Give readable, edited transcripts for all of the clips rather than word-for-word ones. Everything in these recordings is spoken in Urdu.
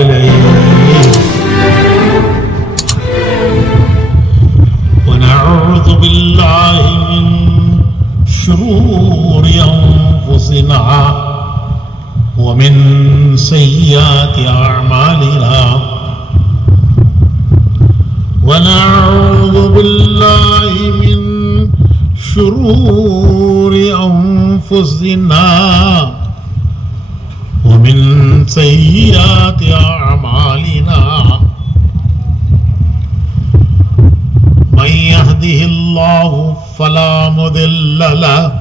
عليه ونعوذ بالله من شرور أنفسنا ومن سيئات أعمالنا ونعوذ بالله من شرور أنفسنا ومن سيئات أعمالنا من يهده الله فلا مضل له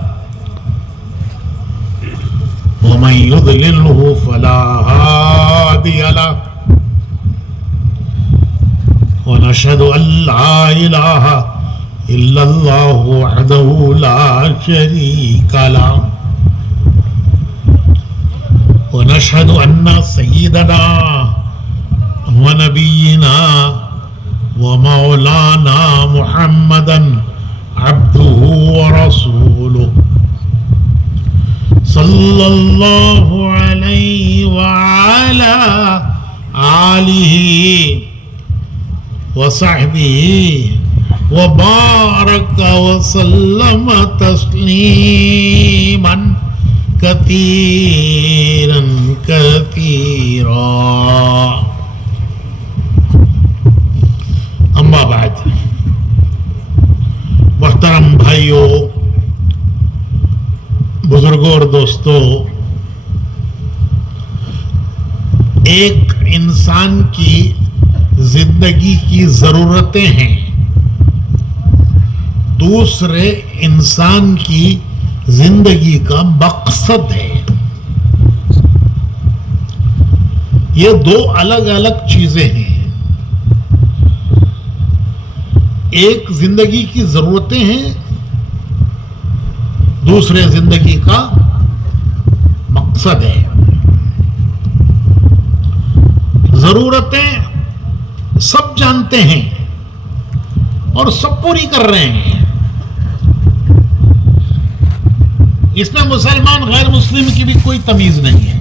ومن يضلله فلا هادي له ونشهد أن لا إله إلا الله وحده لا شريك له ونشهد أن سيدنا ونبينا ومولانا محمدا عبده ورسوله صلى الله عليه وعلى آله وصحبه وبارك وسلم تسليما كثيرا كثيرا اما بعد محترم بھائیوں بزرگوں اور دوستوں ایک انسان کی زندگی کی ضرورتیں ہیں دوسرے انسان کی زندگی کا مقصد ہے یہ دو الگ الگ چیزیں ہیں ایک زندگی کی ضرورتیں ہیں دوسرے زندگی کا مقصد ہے ضرورتیں سب جانتے ہیں اور سب پوری کر رہے ہیں اس میں مسلمان غیر مسلم کی بھی کوئی تمیز نہیں ہے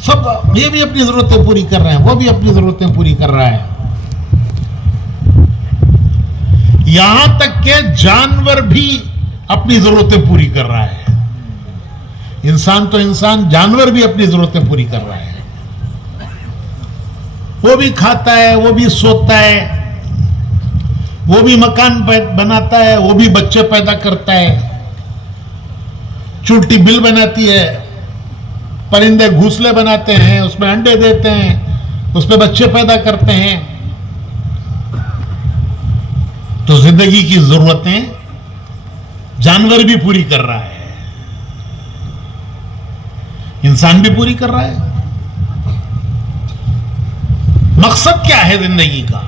سب یہ بھی اپنی ضرورتیں پوری کر رہے ہیں وہ بھی اپنی ضرورتیں پوری کر رہا ہے یہاں تک کہ جانور بھی اپنی ضرورتیں پوری کر رہا ہے انسان تو انسان جانور بھی اپنی ضرورتیں پوری کر رہا ہے وہ بھی کھاتا ہے وہ بھی سوتا ہے وہ بھی مکان بناتا ہے وہ بھی بچے پیدا کرتا ہے چونٹی بل بناتی ہے پرندے گھونسلے بناتے ہیں اس میں انڈے دیتے ہیں اس میں بچے پیدا کرتے ہیں تو زندگی کی ضرورتیں جانور بھی پوری کر رہا ہے انسان بھی پوری کر رہا ہے مقصد کیا ہے زندگی کا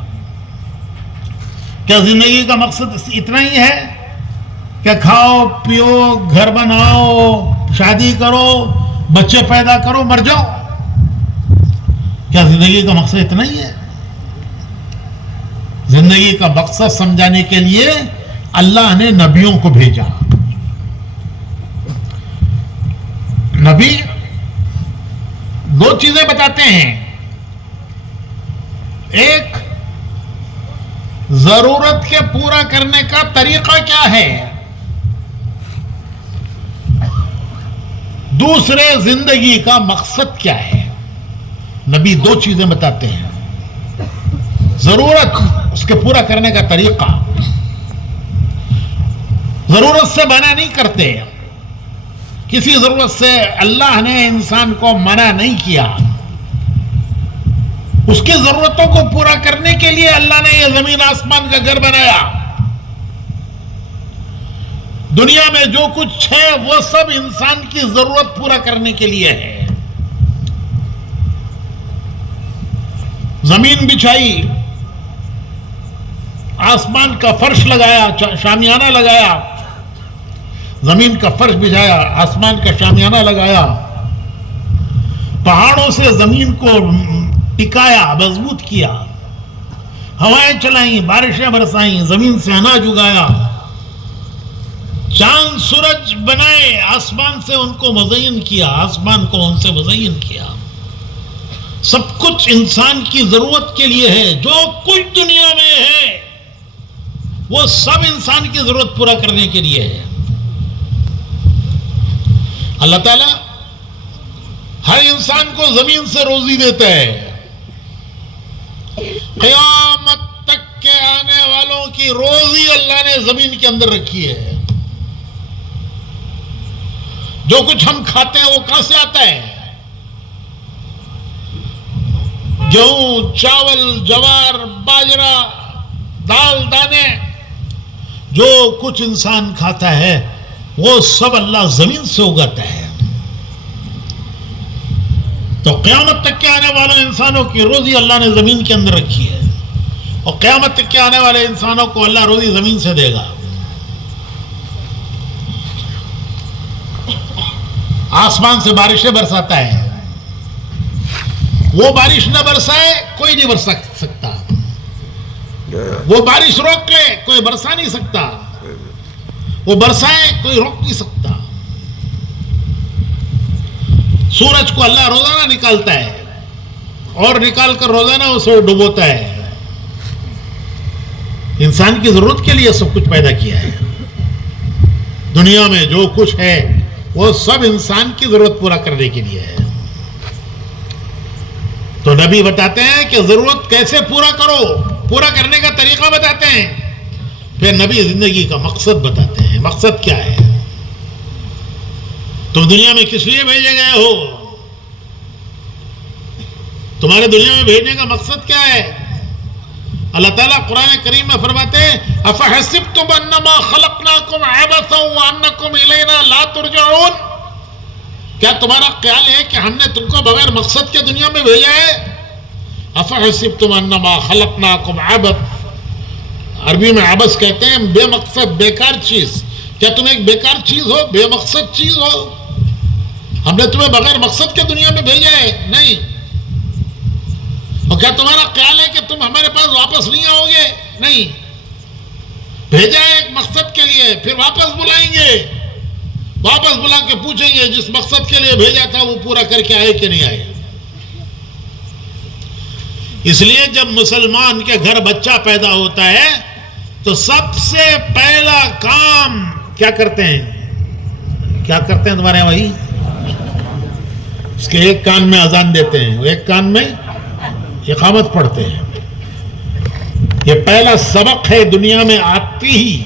کیا زندگی کا مقصد اتنا ہی ہے کہ کھاؤ پیو گھر بناؤ شادی کرو بچے پیدا کرو مر جاؤ کیا زندگی کا مقصد اتنا ہی ہے زندگی کا مقصد سمجھانے کے لیے اللہ نے نبیوں کو بھیجا نبی دو چیزیں بتاتے ہیں ایک ضرورت کے پورا کرنے کا طریقہ کیا ہے دوسرے زندگی کا مقصد کیا ہے نبی دو چیزیں بتاتے ہیں ضرورت اس کے پورا کرنے کا طریقہ ضرورت سے منع نہیں کرتے کسی ضرورت سے اللہ نے انسان کو منع نہیں کیا اس کی ضرورتوں کو پورا کرنے کے لیے اللہ نے یہ زمین آسمان کا گھر بنایا دنیا میں جو کچھ ہے وہ سب انسان کی ضرورت پورا کرنے کے لیے ہے زمین بچھائی آسمان کا فرش لگایا شامیانہ لگایا زمین کا فرش بچھایا آسمان کا شامیانہ لگایا پہاڑوں سے زمین کو ٹکایا مضبوط کیا ہوائیں چلائیں بارشیں برسائیں زمین سے اناج اگایا چاند سورج بنائے آسمان سے ان کو مزین کیا آسمان کو ان سے مزین کیا سب کچھ انسان کی ضرورت کے لیے ہے. جو کچھ دنیا میں ہے وہ سب انسان کی ضرورت پورا کرنے کے لیے ہے. اللہ تعالیٰ ہر انسان کو زمین سے روزی دیتا ہے. قیامت تک کے آنے والوں کی روزی اللہ نے زمین کے اندر رکھی ہے. جو کچھ ہم کھاتے ہیں وہ کہاں سے آتا ہے؟ گیہوں، چاول، جوار، باجرہ، دال، دانے، جو کچھ انسان کھاتا ہے وہ سب اللہ زمین سے اگاتا ہے. تو قیامت تک کے آنے والے انسانوں کی روزی اللہ نے زمین کے اندر رکھی ہے، اور قیامت تک کے آنے والے انسانوں کو اللہ روزی زمین سے دے گا. آسمان سے بارشیں برساتا ہے. وہ بارش نہ برسائے کوئی نہیں برسا سکتا. وہ بارش روک لے کوئی برسا نہیں سکتا. وہ برسائے کوئی روک نہیں سکتا. سورج کو اللہ روزانہ نکالتا ہے اور نکال کر روزانہ اسے ڈبوتا ہے. انسان کی ضرورت کے لیے سب کچھ پیدا کیا ہے. دنیا میں جو کچھ ہے وہ سب انسان کی ضرورت پورا کرنے کے لیے ہے. تو نبی بتاتے ہیں کہ ضرورت کیسے پورا کرو، پورا کرنے کا طریقہ بتاتے ہیں. پھر نبی زندگی کا مقصد بتاتے ہیں. مقصد کیا ہے؟ تم دنیا میں کس لیے بھیجے گئے ہو؟ تمہارے دنیا میں بھیجنے کا مقصد کیا ہے؟ اللہ تعالیٰ قرآن کریم میں فرماتے ہیں اَفَحَسِبْتُمْ أَنَّمَا خَلَقْنَاكُمْ عَبَثًا وَأَنَّكُمْ إِلَيْنَا لَا تُرْجَعُونَ. کیا تمہارا خیال ہے کہ ہم نے تم کو بغیر مقصد کے دنیا میں بھیجا ہے؟ اَفَحَسِبْتُمْ أَنَّمَا خَلَقْنَاكُمْ عَبَثًا، عربی میں عبث کہتے ہیں بے مقصد، بیکار چیز. کیا تم ایک بیکار چیز ہو، بے مقصد چیز ہو؟ ہم نے تمہیں بغیر مقصد کے دنیا میں بھیجا ہے؟ نہیں. اور کیا تمہارا خیال ہے کہ تم ہمارے پاس واپس نہیں آؤ گے؟ نہیں. بھیجا ہے ایک مقصد کے لیے، پھر واپس بلائیں گے. واپس بلا کے پوچھیں گے جس مقصد کے لیے بھیجا تھا وہ پورا کر کے آئے کہ نہیں آئے. اس لیے جب مسلمان کے گھر بچہ پیدا ہوتا ہے تو سب سے پہلا کام کیا کرتے ہیں؟ کیا کرتے ہیں تمہارے وہی؟ اس کے ایک کان میں اذان دیتے ہیں، ایک کان میں اقامت پڑھتے ہیں. یہ پہلا سبق ہے دنیا میں آتی ہی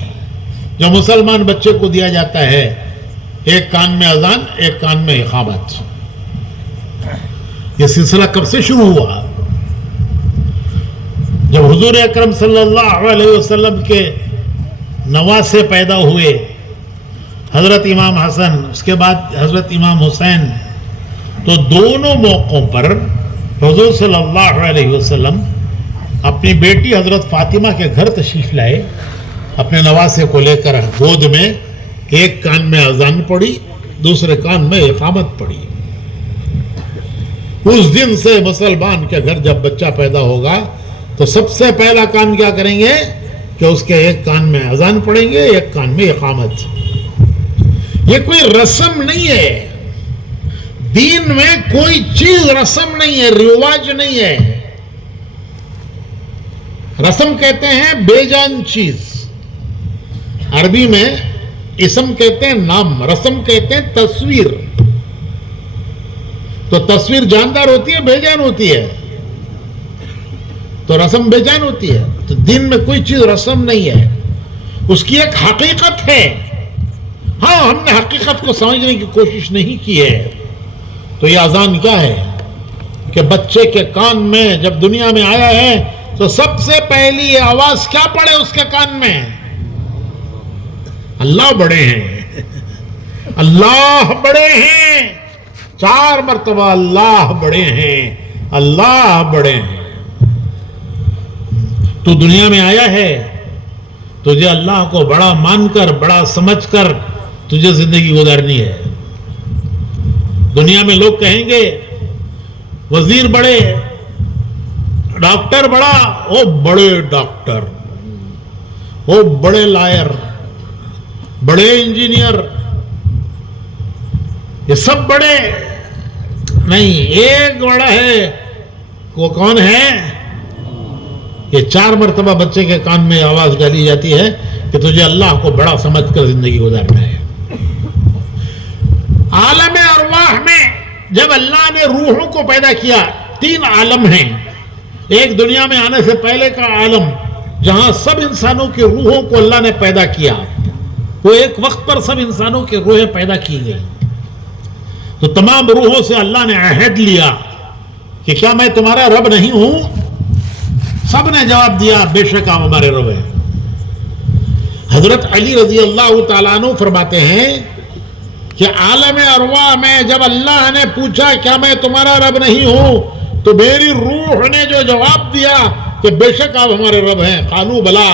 جو مسلمان بچے کو دیا جاتا ہے. ایک کان میں اذان، ایک کان میں اقامت. یہ سلسلہ کب سے شروع ہوا؟ جب حضور اکرم صلی اللہ علیہ وسلم کے نواسے پیدا ہوئے، حضرت امام حسن، اس کے بعد حضرت امام حسین، تو دونوں موقعوں پر حضور صلی اللہ علیہ وسلم اپنی بیٹی حضرت فاطمہ کے گھر تشریف لائے. اپنے نواسے کو لے کر گود میں، ایک کان میں اذان پڑھی، دوسرے کان میں اقامت پڑھی. اس دن سے مسلمان کے گھر جب بچہ پیدا ہوگا تو سب سے پہلا کام کیا کریں گے کہ اس کے ایک کان میں اذان پڑھیں گے، ایک کان میں اقامت. یہ کوئی رسم نہیں ہے، دین میں کوئی چیز رسم نہیں ہے، رواج نہیں ہے. رسم کہتے ہیں بے جان چیز. عربی میں اسم کہتے ہیں نام، رسم کہتے ہیں تصویر. تو تصویر جاندار ہوتی ہے، بے جان ہوتی ہے. تو رسم بے جان ہوتی ہے. تو دین میں کوئی چیز رسم نہیں ہے، اس کی ایک حقیقت ہے. ہاں، ہم نے حقیقت کو سمجھنے کی کوشش نہیں کی ہے. تو یہ اذان کیا ہے کہ بچے کے کان میں جب دنیا میں آیا ہے تو سب سے پہلی آواز کیا پڑے اس کے کان میں؟ اللہ بڑے ہیں، اللہ بڑے ہیں. 4 مرتبہ اللہ بڑے ہیں، اللہ بڑے ہیں. تو دنیا میں آیا ہے، تجھے اللہ کو بڑا مان کر، بڑا سمجھ کر تجھے زندگی گزارنی ہے. دنیا میں لوگ کہیں گے وزیر بڑے، ڈاکٹر بڑا، وہ بڑے ڈاکٹر، وہ بڑے لائر، بڑے انجینئر، یہ سب بڑے نہیں. ایک بڑا ہے وہ کون ہے؟ یہ 4 مرتبہ بچے کے کان میں آواز ڈالی جاتی ہے کہ تجھے اللہ کو بڑا سمجھ کر زندگی گزارنا ہے. عالم ارواح میں جب اللہ نے روحوں کو پیدا کیا، 3 عالم ہیں. ایک دنیا میں آنے سے پہلے کا عالم جہاں سب انسانوں کی روحوں کو اللہ نے پیدا کیا، وہ ایک وقت پر سب انسانوں کی روحیں پیدا کی گئی. تو تمام روحوں سے اللہ نے عہد لیا کہ کیا میں تمہارا رب نہیں ہوں؟ سب نے جواب دیا بے شک آپ ہمارے رب ہیں. حضرت علی رضی اللہ تعالیٰ عنہ فرماتے ہیں کہ عالم ارواح میں جب اللہ نے پوچھا کیا میں تمہارا رب نہیں ہوں، تو میری روح نے جو جواب دیا کہ بے شک آپ ہمارے رب ہیں، قالو بلا،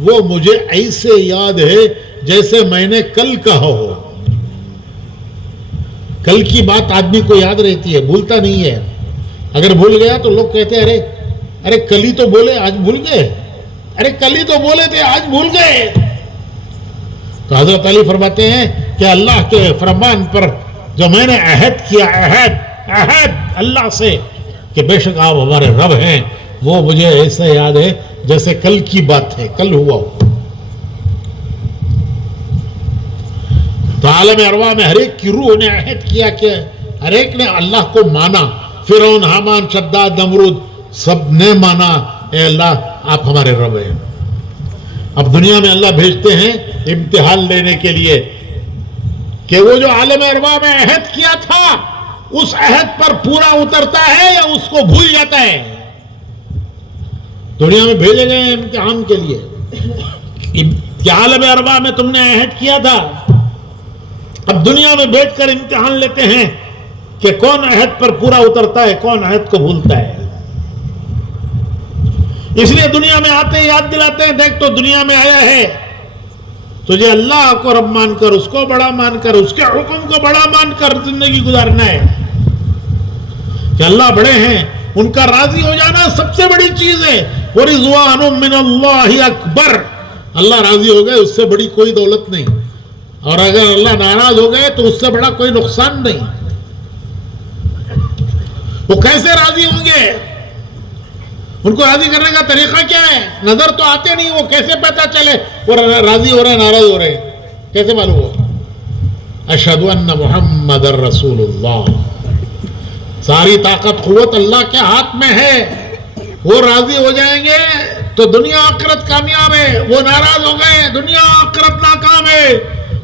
وہ مجھے ایسے یاد ہے جیسے میں نے کل کہا ہو. کل کی بات آدمی کو یاد رہتی ہے، بھولتا نہیں ہے. اگر بھول گیا تو لوگ کہتے ہیں ارے کل ہی تو بولے آج بھول گئے، ارے کل ہی تو بولے تھے آج بھول گئے. تو حضرت علی فرماتے ہیں کہ اللہ کے فرمان پر جو میں نے عہد کیا، عہد اللہ سے کہ بے شک آپ ہمارے رب ہیں، وہ مجھے ایسا یاد ہے جیسے کل کی بات ہے، کل ہوا ہو. تو عالم ارواح میں ہر ایک کی روح نے عہد کیا کہ ہر ایک نے اللہ کو مانا. فرعون، حامان، شداد، نمرود سب نے مانا اے اللہ آپ ہمارے رب ہیں. اب دنیا میں اللہ بھیجتے ہیں امتحان لینے کے لیے کہ وہ جو عالم ارواح میں عہد کیا تھا اس عہد پر پورا اترتا ہے یا اس کو بھول جاتا ہے. دنیا میں بھیجے گئے ہیں امتحان کے لیے کہ عالم ارواح میں تم نے عہد کیا تھا. اب دنیا میں بیٹھ کر امتحان لیتے ہیں کہ کون عہد پر پورا اترتا ہے، کون عہد کو بھولتا ہے. اس لیے دنیا میں آتے یاد دلاتے ہیں، دیکھ تو دنیا میں آیا ہے، تجھے اللہ کو رب مان کر، اس کو بڑا مان کر، اس کے حکم کو بڑا مان کر زندگی گزارنا ہے. کہ اللہ بڑے ہیں، ان کا راضی ہو جانا سب سے بڑی چیز ہے. وَرِضْوَانٌ مِّنَ اللَّهِ اکبر، اللہ راضی ہو گئے اس سے بڑی کوئی دولت نہیں. اور اگر اللہ ناراض ہو گئے تو اس سے بڑا کوئی نقصان نہیں. وہ کیسے راضی ہوں گے؟ ان کو راضی کرنے کا طریقہ کیا ہے؟ نظر تو آتے نہیں، وہ کیسے پتہ چلے وہ راضی ہو رہے ہیں ناراض ہو رہے ہیں؟ کیسے معلوم ہو؟ اشہد ان محمد رسول اللہ. ساری طاقت قوت اللہ کے ہاتھ میں ہے. وہ راضی ہو جائیں گے تو دنیا آخرت کامیاب ہے، وہ ناراض ہو گئے دنیا آخرت ناکام ہے.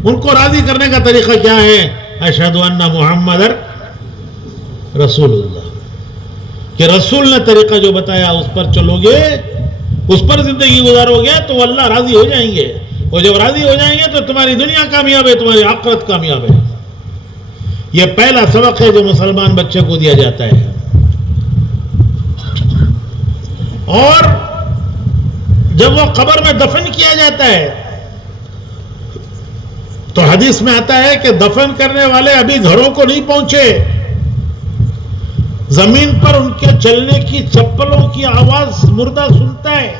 ان کو راضی کرنے کا طریقہ کیا ہے؟ اشہد ان محمد رسول اللہ، کہ رسول نے طریقہ جو بتایا اس پر چلو گے، اس پر زندگی گزارو گے تو اللہ راضی ہو جائیں گے. اور جب راضی ہو جائیں گے تو تمہاری دنیا کامیاب ہے، تمہاری آخرت کامیاب ہے. یہ پہلا سبق ہے جو مسلمان بچے کو دیا جاتا ہے. اور جب وہ قبر میں دفن کیا جاتا ہے تو حدیث میں آتا ہے کہ دفن کرنے والے ابھی گھروں کو نہیں پہنچے، زمین پر ان کے چلنے کی چپلوں کی آواز مردہ سنتا ہے.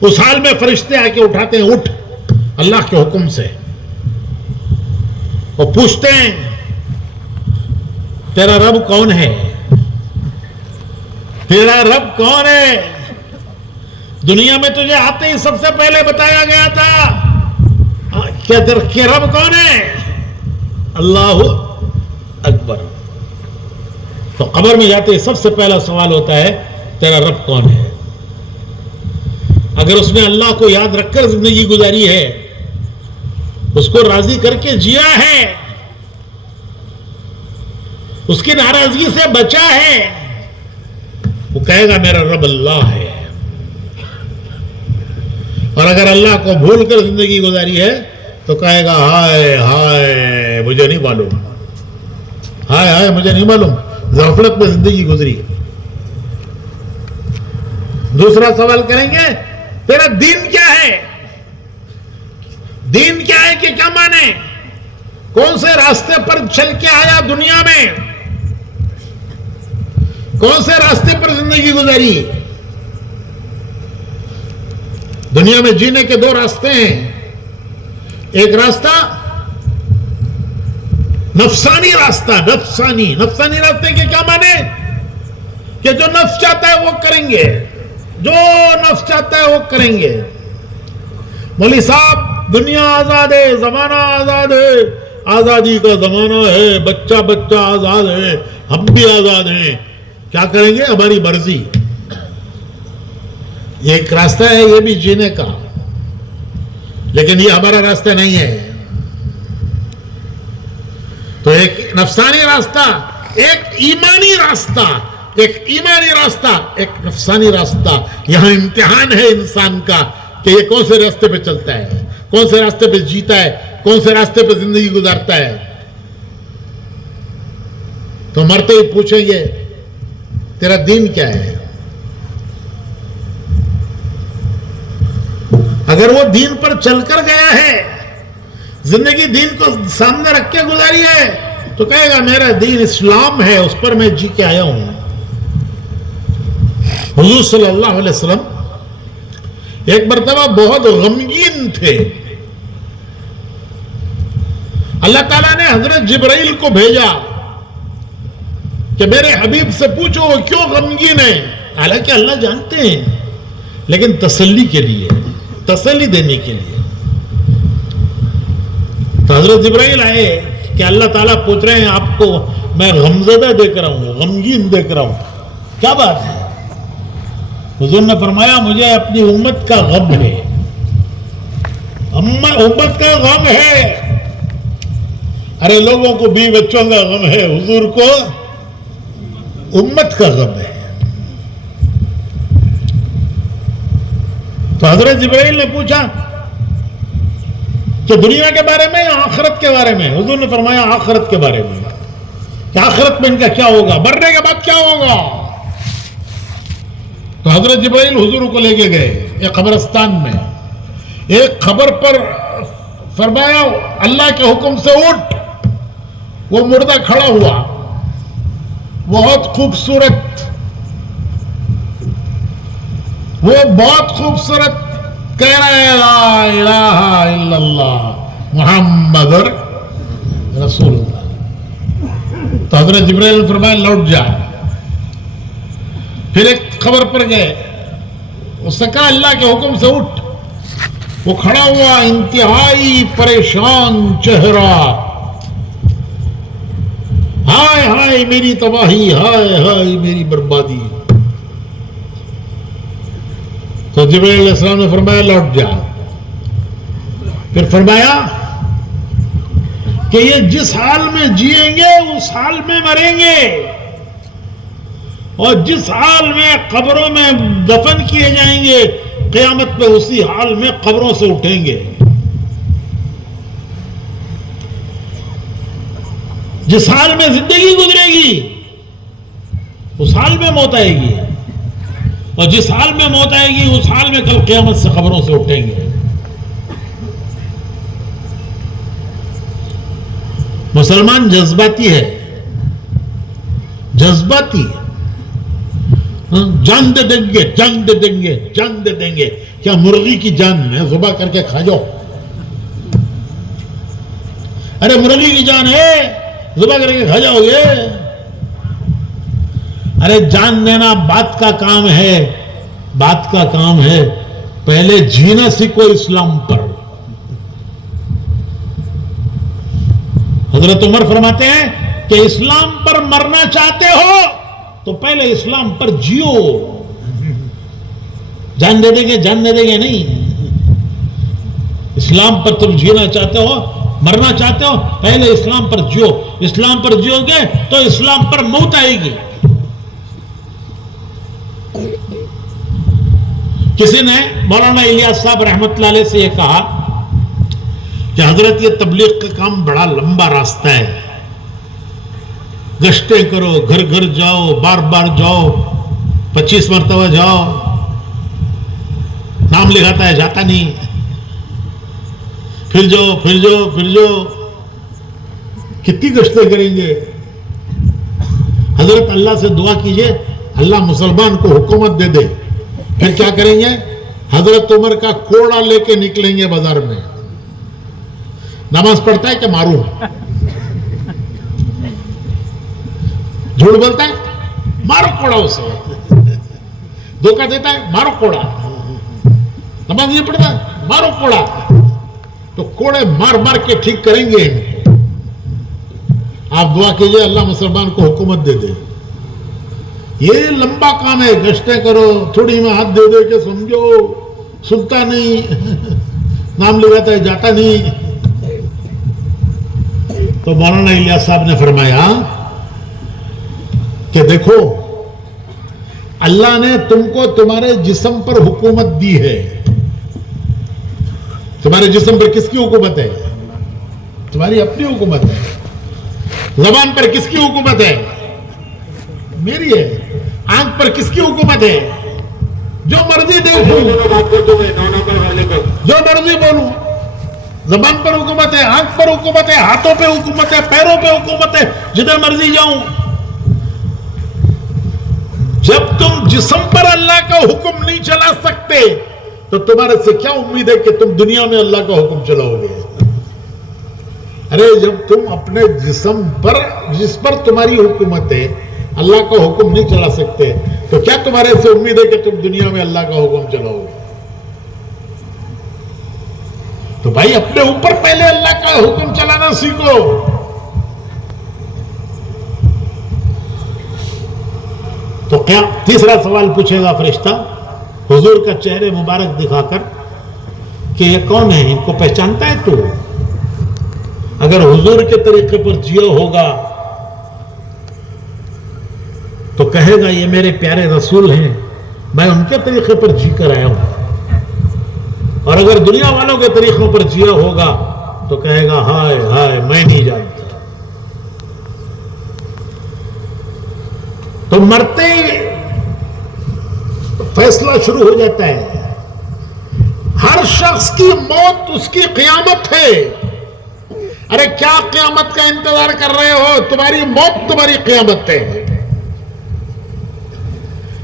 اس حال میں فرشتے آ کے اٹھاتے ہیں، اٹھ اللہ کے حکم سے. وہ پوچھتے ہیں تیرا رب کون ہے؟ تیرا رب کون ہے؟ دنیا میں تجھے آتے ہی سب سے پہلے بتایا گیا تھا کہ رب کون ہے؟ اللہ اکبر. تو قبر میں جاتے ہی سب سے پہلا سوال ہوتا ہے تیرا رب کون ہے؟ اگر اس نے اللہ کو یاد رکھ کر زندگی گزاری ہے، اس کو راضی کر کے جیا ہے، اس کی ناراضگی سے بچا ہے، وہ کہے گا میرا رب اللہ ہے. اور اگر اللہ کو بھول کر زندگی گزاری ہے تو کہے گا ہائے ہائے مجھے نہیں معلوم، ہائے ہائے مجھے نہیں معلوم، غفلت میں زندگی گزری. دوسرا سوال کریں گے تیرا دین کیا ہے؟ دین کیا ہے کہ کیا مانے؟ کون سے راستے پر چل کے آیا دنیا میں؟ کون سے راستے پر زندگی گزاری؟ دنیا میں جینے کے 2 راستے ہیں. ایک راستہ نفسانی راستہ، نفسانی راستے کے کیا مانے؟ کہ جو نفس چاہتا ہے وہ کریں گے، جو نفس چاہتا ہے وہ کریں گے۔ مولوی صاحب دنیا آزاد ہے، زمانہ آزاد ہے، آزادی کا زمانہ ہے، بچہ بچہ آزاد ہے، ہم بھی آزاد ہیں، کیا کریں گے؟ ہماری مرضی۔ یہ ایک راستہ ہے یہ بھی جینے کا، لیکن یہ ہمارا راستہ نہیں ہے۔ تو ایک نفسانی راستہ، ایک ایمانی راستہ، ایک ایمانی راستہ، ایک نفسانی راستہ۔ یہاں امتحان ہے انسان کا کہ یہ کون سے راستے پہ چلتا ہے، کون سے راستے پہ جیتا ہے، کون سے راستے پہ زندگی گزارتا ہے۔ تو مرتے ہی پوچھیں گے تیرا دین کیا ہے؟ اگر وہ دین پر چل کر گیا ہے، زندگی دین کو سامنے رکھ کے گزاری ہے، تو کہے گا میرا دین اسلام ہے، اس پر میں جی کے آیا ہوں۔ حضور صلی اللہ علیہ وسلم ایک مرتبہ بہت غمگین تھے۔ اللہ تعالیٰ نے حضرت جبرائیل کو بھیجا کہ میرے حبیب سے پوچھو وہ کیوں غمگین ہے۔ حالانکہ اللہ جانتے ہیں، لیکن تسلی کے لیے، تسلی دینے کے لیے۔ تو حضرت جبرائیل آئے کہ اللہ تعالیٰ پوچھ رہے ہیں آپ کو میں غمزدہ دیکھ رہا ہوں، غمگین دیکھ رہا ہوں، کیا بات ہے؟ حضور نے فرمایا مجھے اپنی امت کا غم ہے، امت کا غم ہے۔ ارے لوگوں کو بیوی بچوں کا غم ہے، حضور کو امت کا غم ہے۔ تو حضرت جبرائیل نے پوچھا کہ دنیا کے بارے میں یا آخرت کے بارے میں؟ حضور نے فرمایا آخرت کے بارے میں، کہ آخرت میں ان کا کیا ہوگا، مرنے کے بعد کیا ہوگا۔ تو حضرت جبرائیل حضور کو لے کے گئے ایک قبرستان میں، ایک خبر پر فرمایا اللہ کے حکم سے اٹھ۔ وہ مردہ کھڑا ہوا، بہت خوبصورت، وہ بہت خوبصورت کہہ رہا ہے لا الہ الا اللہ محمد رسول اللہ۔ تو حضرت جبرائیل نے فرمایا لوٹ جا۔ پھر ایک خبر پر گئے، اس نے کہا اللہ کے حکم سے اٹھ۔ وہ کھڑا ہوا، انتہائی پریشان چہرہ، ہائے ہائے میری تباہی، ہائے ہائے میری بربادی۔ تو جبرائیل علیہ السلام نے فرمایا لوٹ جا۔ پھر فرمایا کہ یہ جس حال میں جیئیں گے اس حال میں مریں گے، اور جس حال میں قبروں میں دفن کیے جائیں گے قیامت پہ اسی حال میں قبروں سے اٹھیں گے۔ جس حال میں زندگی گزرے گی اس حال میں موت آئے گی، اور جس حال میں موت آئے گی اس حال میں کل قیامت سے قبروں سے اٹھیں گے۔ مسلمان جذباتی ہے، جذباتی ہے، جان دے دیں گے، جان دے دیں گے، جان دے دیں گے۔ کیا مرغی کی جان ہے، ذبح کر کے کھا جاؤ۔ ارے مرغی کی جان ہے، ذبح کر کے کھا جاؤ گے۔ ارے جان دینا بات کا کام ہے، بات کا کام ہے، پہلے جینا سیکھو اسلام پر۔ حضرت عمر فرماتے ہیں کہ اسلام پر مرنا چاہتے ہو تو پہلے اسلام پر جیو۔ جان دے دیں گے، جان دے دیں گے نہیں، اسلام پر تم جینا چاہتے ہو، مرنا چاہتے ہو، پہلے اسلام پر جیو۔ اسلام پر جیو گے تو اسلام پر موت آئے گی۔ کسی نے مولانا الیاس صاحب رحمت اللہ علیہ سے یہ کہا کہ حضرت یہ تبلیغ کا کام بڑا لمبا راستہ ہے، گشتیں کرو، گھر گھر جاؤ، بار بار جاؤ، 25 مرتبہ جاؤ، نام لکھاتا ہے جاتا نہیں، پھر جاؤ پھر جاؤ پھر جاؤ، کتنی گشتیں کریں گے؟ حضرت اللہ سے دعا کیجئے اللہ مسلمان کو حکومت دے دے، پھر کیا کریں گے؟ حضرت عمر کا کوڑا لے کے نکلیں گے بازار میں۔ نماز پڑھتا ہے کہ معروم؟ جھوٹ بولتا ہے؟ مارو کوڑا اسے. دھوکہ دیتا ہے مارو کوڑا. نماز نہیں پڑھتا مارو کوڑا. تو کوڑے مار مار کے ٹھیک کریں گے ان کو. آپ دعا کیجئے اللہ مسلمان کو حکومت دے دے. یہ لمبا کام ہے. گشتیں کرو, تھوڑی میں ہاتھ دے دے کے سمجھو, سنتا نہیں, نام لگاتا ہے جاتا نہیں. تو مولانا الیاس صاحب نے فرمایا کہ دیکھو اللہ نے تم کو تمہارے جسم پر حکومت دی ہے. تمہارے جسم پر کس کی حکومت ہے؟ تمہاری اپنی حکومت ہے. زبان پر کس کی حکومت ہے؟ میری ہے. آنکھ پر کس کی حکومت ہے؟ جو مرضی دیکھوں, جو مرضی بولوں. زبان پر حکومت ہے, آنکھ پر حکومت ہے, ہاتھوں پہ حکومت ہے, پیروں پہ حکومت ہے, جدھر مرضی جاؤں. جب تم جسم پر اللہ کا حکم نہیں چلا سکتے تو تمہارے سے کیا امید ہے کہ تم دنیا میں اللہ کا حکم چلاؤ گے؟ ارے جب تم اپنے جسم پر, جس پر تمہاری حکومت ہے, اللہ کا حکم نہیں چلا سکتے تو کیا تمہارے سے امید ہے کہ تم دنیا میں اللہ کا حکم چلاؤ گے؟ تو بھائی اپنے اوپر پہلے اللہ کا حکم چلانا سیکھو. تو کیا تیسرا سوال پوچھے گا فرشتہ حضور کا چہرے مبارک دکھا کر کہ یہ کون ہے, ان کو پہچانتا ہے تو؟ اگر حضور کے طریقے پر جیا ہوگا تو کہے گا یہ میرے پیارے رسول ہیں, میں ان کے طریقے پر جی کر آیا ہوں. اور اگر دنیا والوں کے طریقوں پر جیا ہوگا تو کہے گا ہائے ہائے میں نہیں جانتا. تو مرتے ہی فیصلہ شروع ہو جاتا ہے. ہر شخص کی موت اس کی قیامت ہے. ارے کیا قیامت کا انتظار کر رہے ہو؟ تمہاری موت تمہاری قیامت ہے.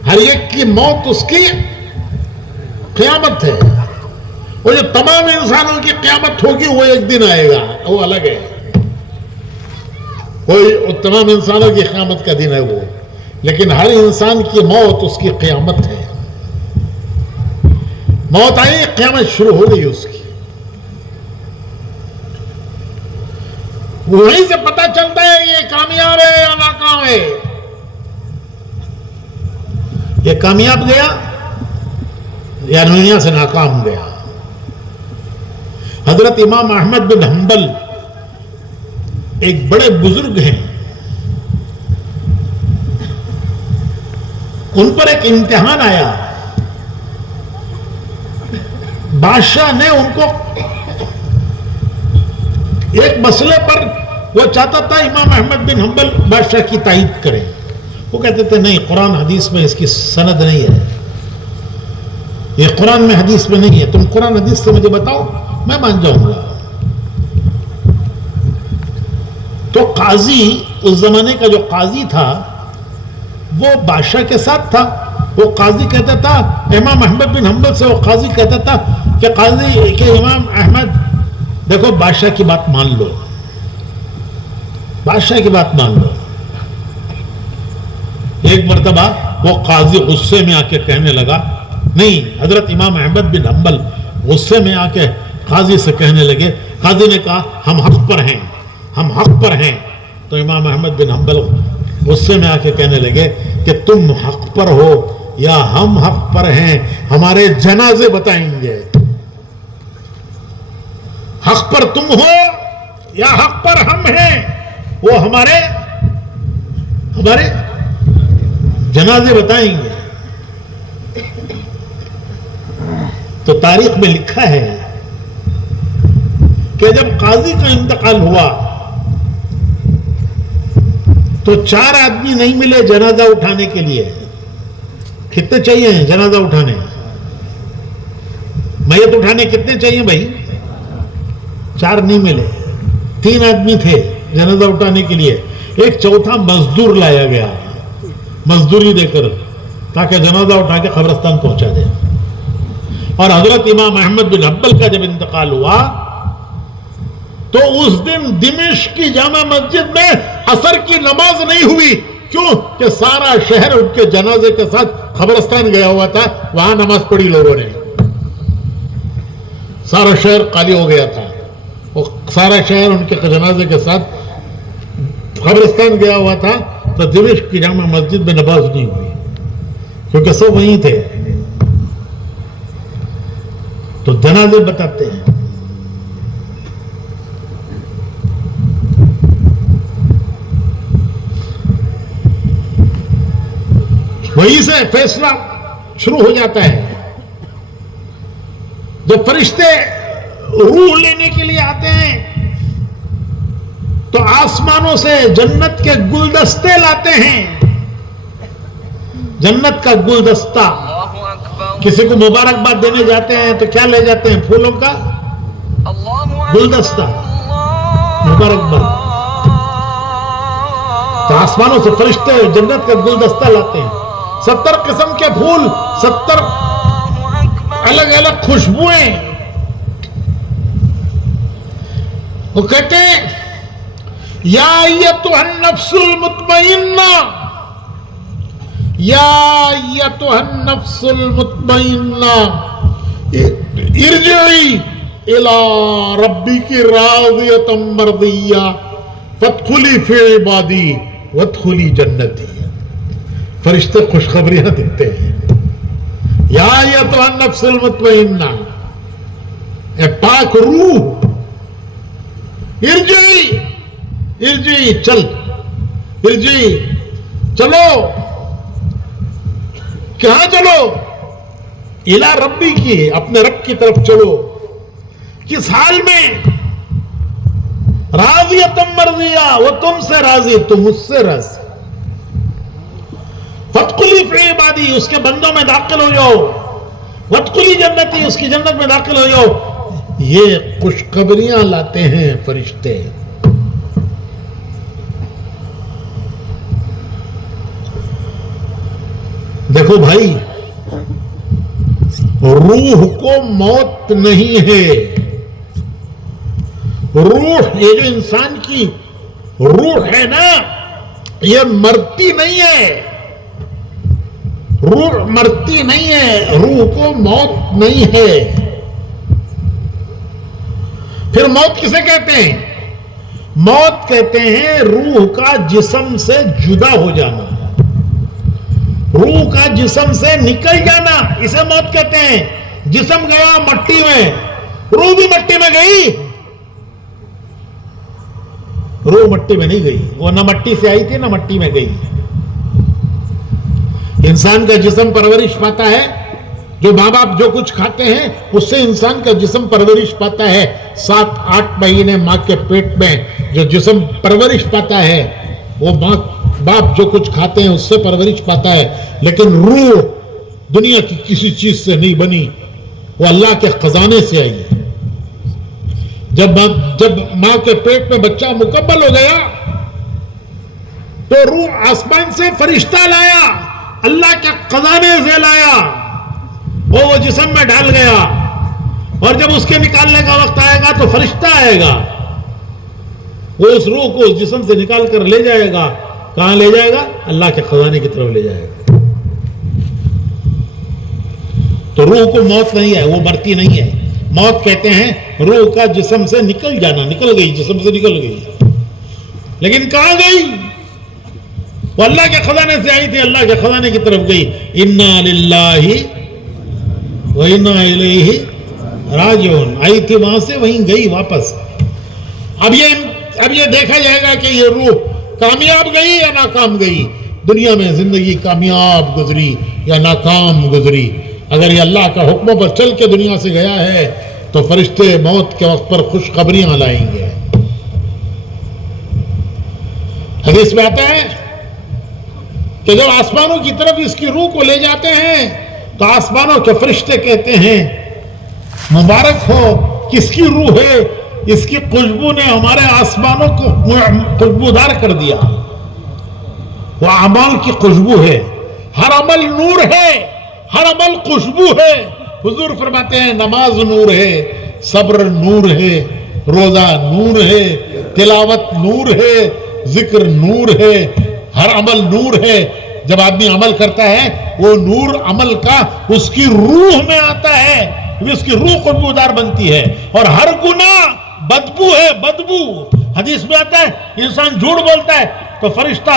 ہر ایک کی موت اس کی قیامت ہے. وہ جو تمام انسانوں کی قیامت ہوگی وہ ایک دن آئے گا, وہ الگ ہے. کوئی تمام انسانوں کی قیامت کا دن ہے وہ, لیکن ہر انسان کی موت اس کی قیامت ہے. موت آئی, قیامت شروع ہو گئی اس کی. وہیں سے پتہ چلتا ہے یہ کامیاب ہے یا ناکام ہے. یہ کامیاب گیا یا دنیا سے ناکام گیا. حضرت امام احمد بن حنبل ایک بڑے بزرگ ہیں. ان پر ایک امتحان آیا. بادشاہ نے ان کو ایک مسئلے پر, وہ چاہتا تھا امام احمد بن حنبل بادشاہ کی تائید کریں. وہ کہتے تھے نہیں, قرآن حدیث میں اس کی سند نہیں ہے, یہ قرآن میں حدیث میں نہیں ہے, تم قرآن حدیث سے مجھے بتاؤ میں مان جاؤں گا. تو قاضی, اس زمانے کا جو قاضی تھا وہ بادشاہ کے ساتھ تھا. وہ قاضی کہتا تھا امام احمد بن حنبل سے, وہ قاضی کہتا تھا کہ قاضی کہ امام احمد دیکھو بادشاہ کی بات مان لو, بادشاہ کی بات مان لو. ایک مرتبہ وہ قاضی غصے میں آ کے کہنے لگا, نہیں, حضرت امام احمد بن حنبل غصے میں آ کے قاضی سے کہنے لگے. قاضی نے کہا ہم حق پر ہیں, ہم حق پر ہیں. تو امام احمد بن حنبل غصے میں آ کے کہنے لگے کہ تم حق پر ہو یا ہم حق پر ہیں, ہمارے جنازے بتائیں گے. حق پر تم ہو یا حق پر ہم ہیں, وہ ہمارے جنازے بتائیں گے. تو تاریخ میں لکھا ہے کہ جب قاضی کا انتقال ہوا تو 4 آدمی نہیں ملے جنازہ اٹھانے کے لیے. کتنے چاہیے جنازہ اٹھانے, میت اٹھانے کتنے چاہیے بھائی؟ 4 نہیں ملے. 3 آدمی تھے جنازہ اٹھانے کے لیے. ایک چوتھا مزدور لایا گیا, مزدوری دے کر, تاکہ جنازہ اٹھا کے قبرستان پہنچا دے. اور حضرت امام احمد بن حنبل کا جب انتقال ہوا تو اس دن دمشق کی جامع مسجد میں عصر کی نماز نہیں ہوئی, کیوں کہ سارا شہر ان کے جنازے کے ساتھ قبرستان گیا ہوا تھا, وہاں نماز پڑھی لوگوں نے, سارا شہر خالی ہو گیا تھا, وہ سارا شہر ان کے جنازے کے ساتھ قبرستان گیا ہوا تھا, تو دمشق کی جامع مسجد میں نماز نہیں ہوئی کیونکہ سب وہیں تھے. تو جنازے بتاتے ہیں. وہیں سے فیصلہ شروع ہو جاتا ہے. جب فرشتے روح لینے کے لیے آتے ہیں تو آسمانوں سے جنت کے گلدستے لاتے ہیں. جنت کا گلدستہ, کسی کو مبارکباد دینے جاتے ہیں تو کیا لے جاتے ہیں؟ پھولوں کا گلدستہ, مبارکباد. تو آسمانوں سے فرشتے جنت کا گلدستہ لاتے ہیں. 70 قسم کے پھول, 70 الگ الگ خوشبوئیں. وہ کہتے ہیں یا ایتھا النفس المطمئنہ, یا ایتھا النفس المطمئنہ ارجعی الی ربک راضیۃ مرضیہ فادخلی فی عبادی وادخلی جنتی. فرشتے خوشخبریاں دیتے ہیں. یا ایتھا النفس المطمئنہ, اے پاک روح, ارجعی, ارجعی چل, ارجعی چلو. کہاں چلو؟ الی ربی کی, اپنے رب کی طرف چلو. کس حال میں؟ راضیۃ مرضیہ, وہ تم سے راضی, تم اس سے راضی. فادخلی فی عبادی, اس کے بندوں میں داخل ہو جاؤ. وادخلی جنتی, اس کی جنت میں داخل ہو جاؤ. یہ خوشخبریاں لاتے ہیں فرشتے. دیکھو بھائی, روح کو موت نہیں ہے. روح, یہ جو انسان کی روح ہے نا, یہ مرتی نہیں ہے. روح مرتی نہیں ہے, روح کو موت نہیں ہے. پھر موت کسے کہتے ہیں؟ موت کہتے ہیں روح کا جسم سے جدا ہو جانا, روح کا جسم سے نکل جانا, اسے موت کہتے ہیں. جسم گیا مٹی میں, روح بھی مٹی میں گئی. روح مٹی میں نہیں گئی, وہ نہ مٹی سے آئی تھی نہ مٹی میں گئی. انسان کا جسم پرورش پاتا ہے, جو ماں باپ جو کچھ کھاتے ہیں اس سے انسان کا جسم پرورش پاتا ہے. 7-8 مہینے ماں کے پیٹ میں جو جسم پرورش پاتا ہے, وہ ماں باپ جو کچھ کھاتے ہیں اس سے پرورش پاتا ہے. لیکن روح دنیا کی کسی چیز سے نہیں بنی, وہ اللہ کے خزانے سے آئی ہے. جب ماں کے پیٹ میں بچہ مکمل ہو گیا تو روح آسمان سے فرشتہ لایا, اللہ کے خزانے سے لایا, وہ جسم میں ڈال گیا. اور جب اس کے نکالنے کا وقت آئے گا تو فرشتہ آئے گا, وہ اس روح کو اس جسم سے نکال کر لے جائے گا. کہاں لے جائے گا؟ اللہ کے خزانے کی طرف لے جائے گا. تو روح کو موت نہیں ہے, وہ مرتی نہیں ہے. موت کہتے ہیں روح کا جسم سے نکل جانا, نکل گئی, جسم سے نکل گئی. لیکن کہاں گئی؟ وہ اللہ کے خزانے سے آئی تھی, اللہ کے خزانے کی طرف گئی. انا للہ و انا الیہ راجعون, آئی تھی وہاں سے, وہیں گئی واپس. اب یہ دیکھا جائے گا کہ یہ روح کامیاب گئی یا ناکام گئی, دنیا میں زندگی کامیاب گزری یا ناکام گزری. اگر یہ اللہ کا حکموں پر چل کے دنیا سے گیا ہے تو فرشتے موت کے وقت پر خوشخبریاں لائیں گے. حدیث میں آتا ہے کہ جب آسمانوں کی طرف اس کی روح کو لے جاتے ہیں تو آسمانوں کے فرشتے کہتے ہیں مبارک ہو, کس کی روح ہے, اس کی خوشبو نے ہمارے آسمانوں کو خوشبودار کر دیا. وہ اعمال کی خوشبو ہے, ہر عمل نور ہے, ہر عمل خوشبو ہے. حضور فرماتے ہیں نماز نور ہے, صبر نور ہے, روزہ نور ہے, تلاوت نور ہے, ذکر نور ہے, ہر عمل نور ہے. جب آدمی عمل کرتا ہے وہ نور عمل کا اس کی روح میں آتا ہے, اس کی روح خوشبودار بنتی ہے. اور ہر گناہ بدبو ہے, بدبو. حدیث میں آتا ہے انسان جھوٹ بولتا ہے تو فرشتہ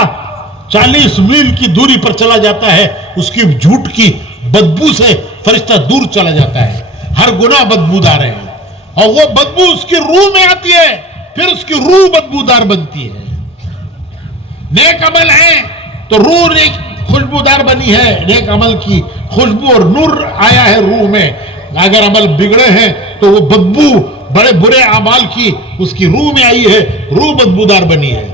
40 میل کی دوری پر چلا جاتا ہے, اس کی جھوٹ کی بدبو سے فرشتہ دور چلا جاتا ہے. ہر گناہ بدبودار ہے اور وہ بدبو اس کی روح میں آتی ہے, پھر اس کی روح بدبودار بنتی ہے. نیک عمل ہے تو روح نیک خوشبودار بنی ہے, نیک عمل کی خوشبو اور نور آیا ہے روح میں. اگر عمل بگڑے ہیں تو وہ بدبو بڑے برے اعمال کی اس کی روح میں آئی ہے, روح بدبودار بنی ہے.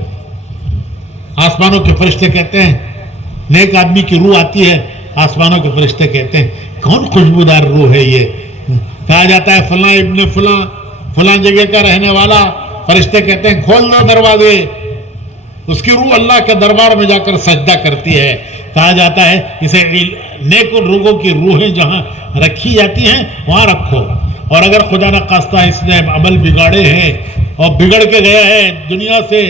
آسمانوں کے فرشتے کہتے ہیں نیک آدمی کی روح آتی ہے, آسمانوں کے فرشتے کہتے ہیں کون خوشبودار روح ہے یہ. کہا جاتا ہے فلاں ابن فلاں فلاں جگہ کا رہنے والا, فرشتے کہتے ہیں کھول دو دروازے. اس کی روح اللہ کے دربار میں جا کر سجدہ کرتی ہے. کہا جاتا ہے اسے نیک لوگوں کی روحیں جہاں رکھی جاتی ہیں وہاں رکھو. اور اگر خدا نہ خواستہ اس نے عمل بگاڑے ہیں اور بگڑ کے گیا ہے, دنیا سے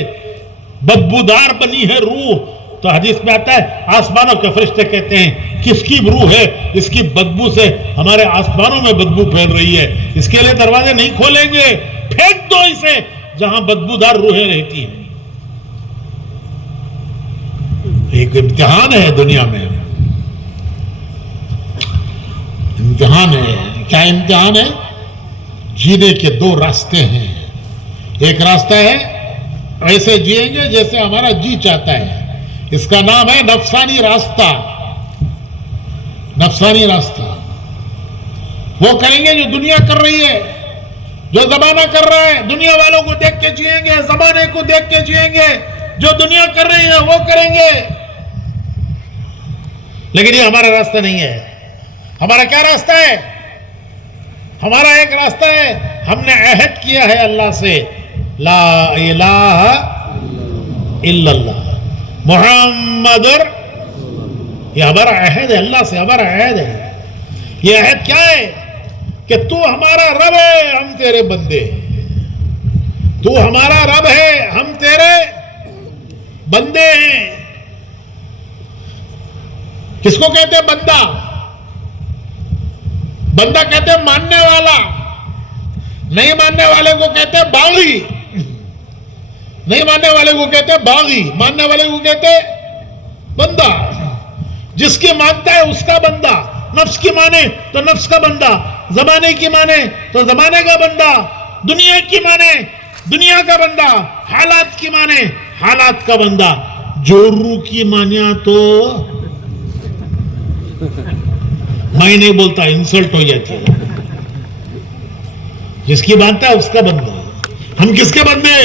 بدبودار بنی ہے روح, تو حدیث میں آتا ہے آسمانوں کے فرشتے کہتے ہیں کس کی روح ہے, اس کی بدبو سے ہمارے آسمانوں میں بدبو پھیل رہی ہے, اس کے لیے دروازے نہیں کھولیں گے, پھینک دو اسے جہاں بدبودار روحیں رہتی ہیں. ایک امتحان ہے دنیا میں, امتحان ہے. کیا امتحان ہے؟ جینے کے 2 راستے ہیں. ایک راستہ ہے ایسے جیئیں گے جیسے ہمارا جی چاہتا ہے, اس کا نام ہے نفسانی راستہ. نفسانی راستہ وہ کریں گے جو دنیا کر رہی ہے, جو زمانہ کر رہا ہے. دنیا والوں کو دیکھ کے جیئیں گے, زمانے کو دیکھ کے جیئیں گے, جو دنیا کر رہی ہے وہ کریں گے. لیکن یہ ہمارا راستہ نہیں ہے. ہمارا کیا راستہ ہے؟ ہمارا ایک راستہ ہے, ہم نے عہد کیا ہے اللہ سے, لا الہ الا اللہ محمد. یہ ہمارا عہد ہے, اللہ سے ہمارا عہد ہے. یہ عہد کیا ہے کہ تو ہمارا رب ہے, ہم تیرے بندے. تو ہمارا رب ہے, ہم تیرے بندے ہیں. کس کو کہتے ہیں بندہ؟ بندہ کہتے ہیں ماننے والا. نہیں ماننے والے کو کہتے ہیں باغی. نہیں ماننے والے کو کہتے ہیں باغی, ماننے والے کو کہتے ہیں بندہ. جس کی مانتا ہے اس کا بندہ. نفس کی مانے تو نفس کا بندہ, زمانے کی مانے تو زمانے کا بندہ, دنیا کی مانے دنیا کا بندہ, حالات کی مانے حالات کا بندہ. جو روح کی مانا تو میں نہیں بولتا, انسلٹ ہو جاتی ہے. جس کی مانتا ہے اس کا بندہ. ہم کس کے بندے؟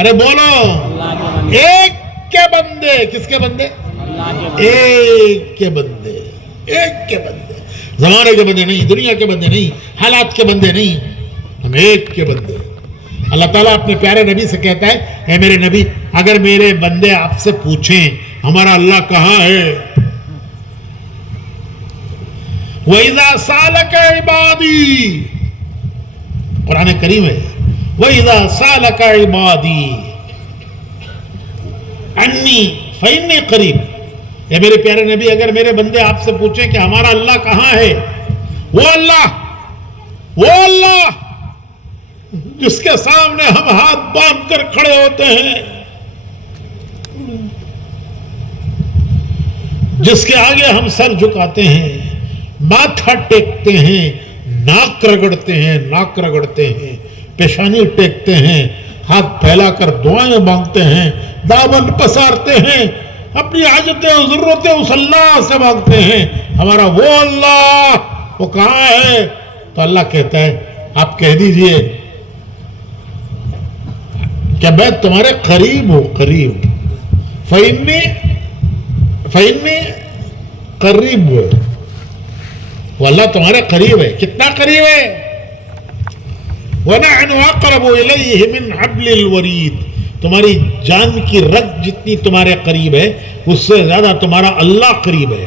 ارے بولو, ایک کے بندے. کس کے بندے؟ ایک کے بندے. ایک کے بندے. زمانے کے بندے نہیں, دنیا کے بندے نہیں, حالات کے بندے نہیں, ہم ایک کے بندے. اللہ تعالیٰ اپنے پیارے نبی سے کہتا ہے اے میرے نبی, اگر میرے بندے آپ سے پوچھیں ہمارا اللہ کہاں ہے, وَإِذَا سَأَلَكَ عِبَادِي, قرآن کریم ہے, وَإِذَا سَأَلَكَ عِبَادِي عَنِّي فَإِنِّي قَرِيبٌ. اے میرے پیارے نبی, اگر میرے بندے آپ سے پوچھیں کہ ہمارا اللہ کہاں ہے, وہ اللہ جس کے سامنے ہم ہاتھ باندھ کر کھڑے ہوتے ہیں, جس کے آگے ہم سر جھکاتے ہیں, ماتھا ٹیکتے ہیں, ناک رگڑتے ہیں, پیشانی ٹیکتے ہیں, ہاتھ پھیلا کر دعائیں مانگتے ہیں, دامن پسارتے ہیں, اپنی حاجتیں اور ضرورتیں اس اللہ سے مانگتے ہیں. ہمارا وہ اللہ وہ کہاں ہے؟ تو اللہ کہتا ہے آپ کہہ دیجئے کہ میں تمہارے قریب ہوں, قریب. فَإِنِّي قریب ہوں. وہ اللہ تمہارے قریب ہے. کتنا قریب ہے؟ وَنَحْنُ أَقْرَبُ إِلَيْهِ مِنْ حَبْلِ الْوَرِيدِ. تمہاری جان کی رگ جتنی تمہارے قریب ہے اس سے زیادہ تمہارا اللہ قریب ہے.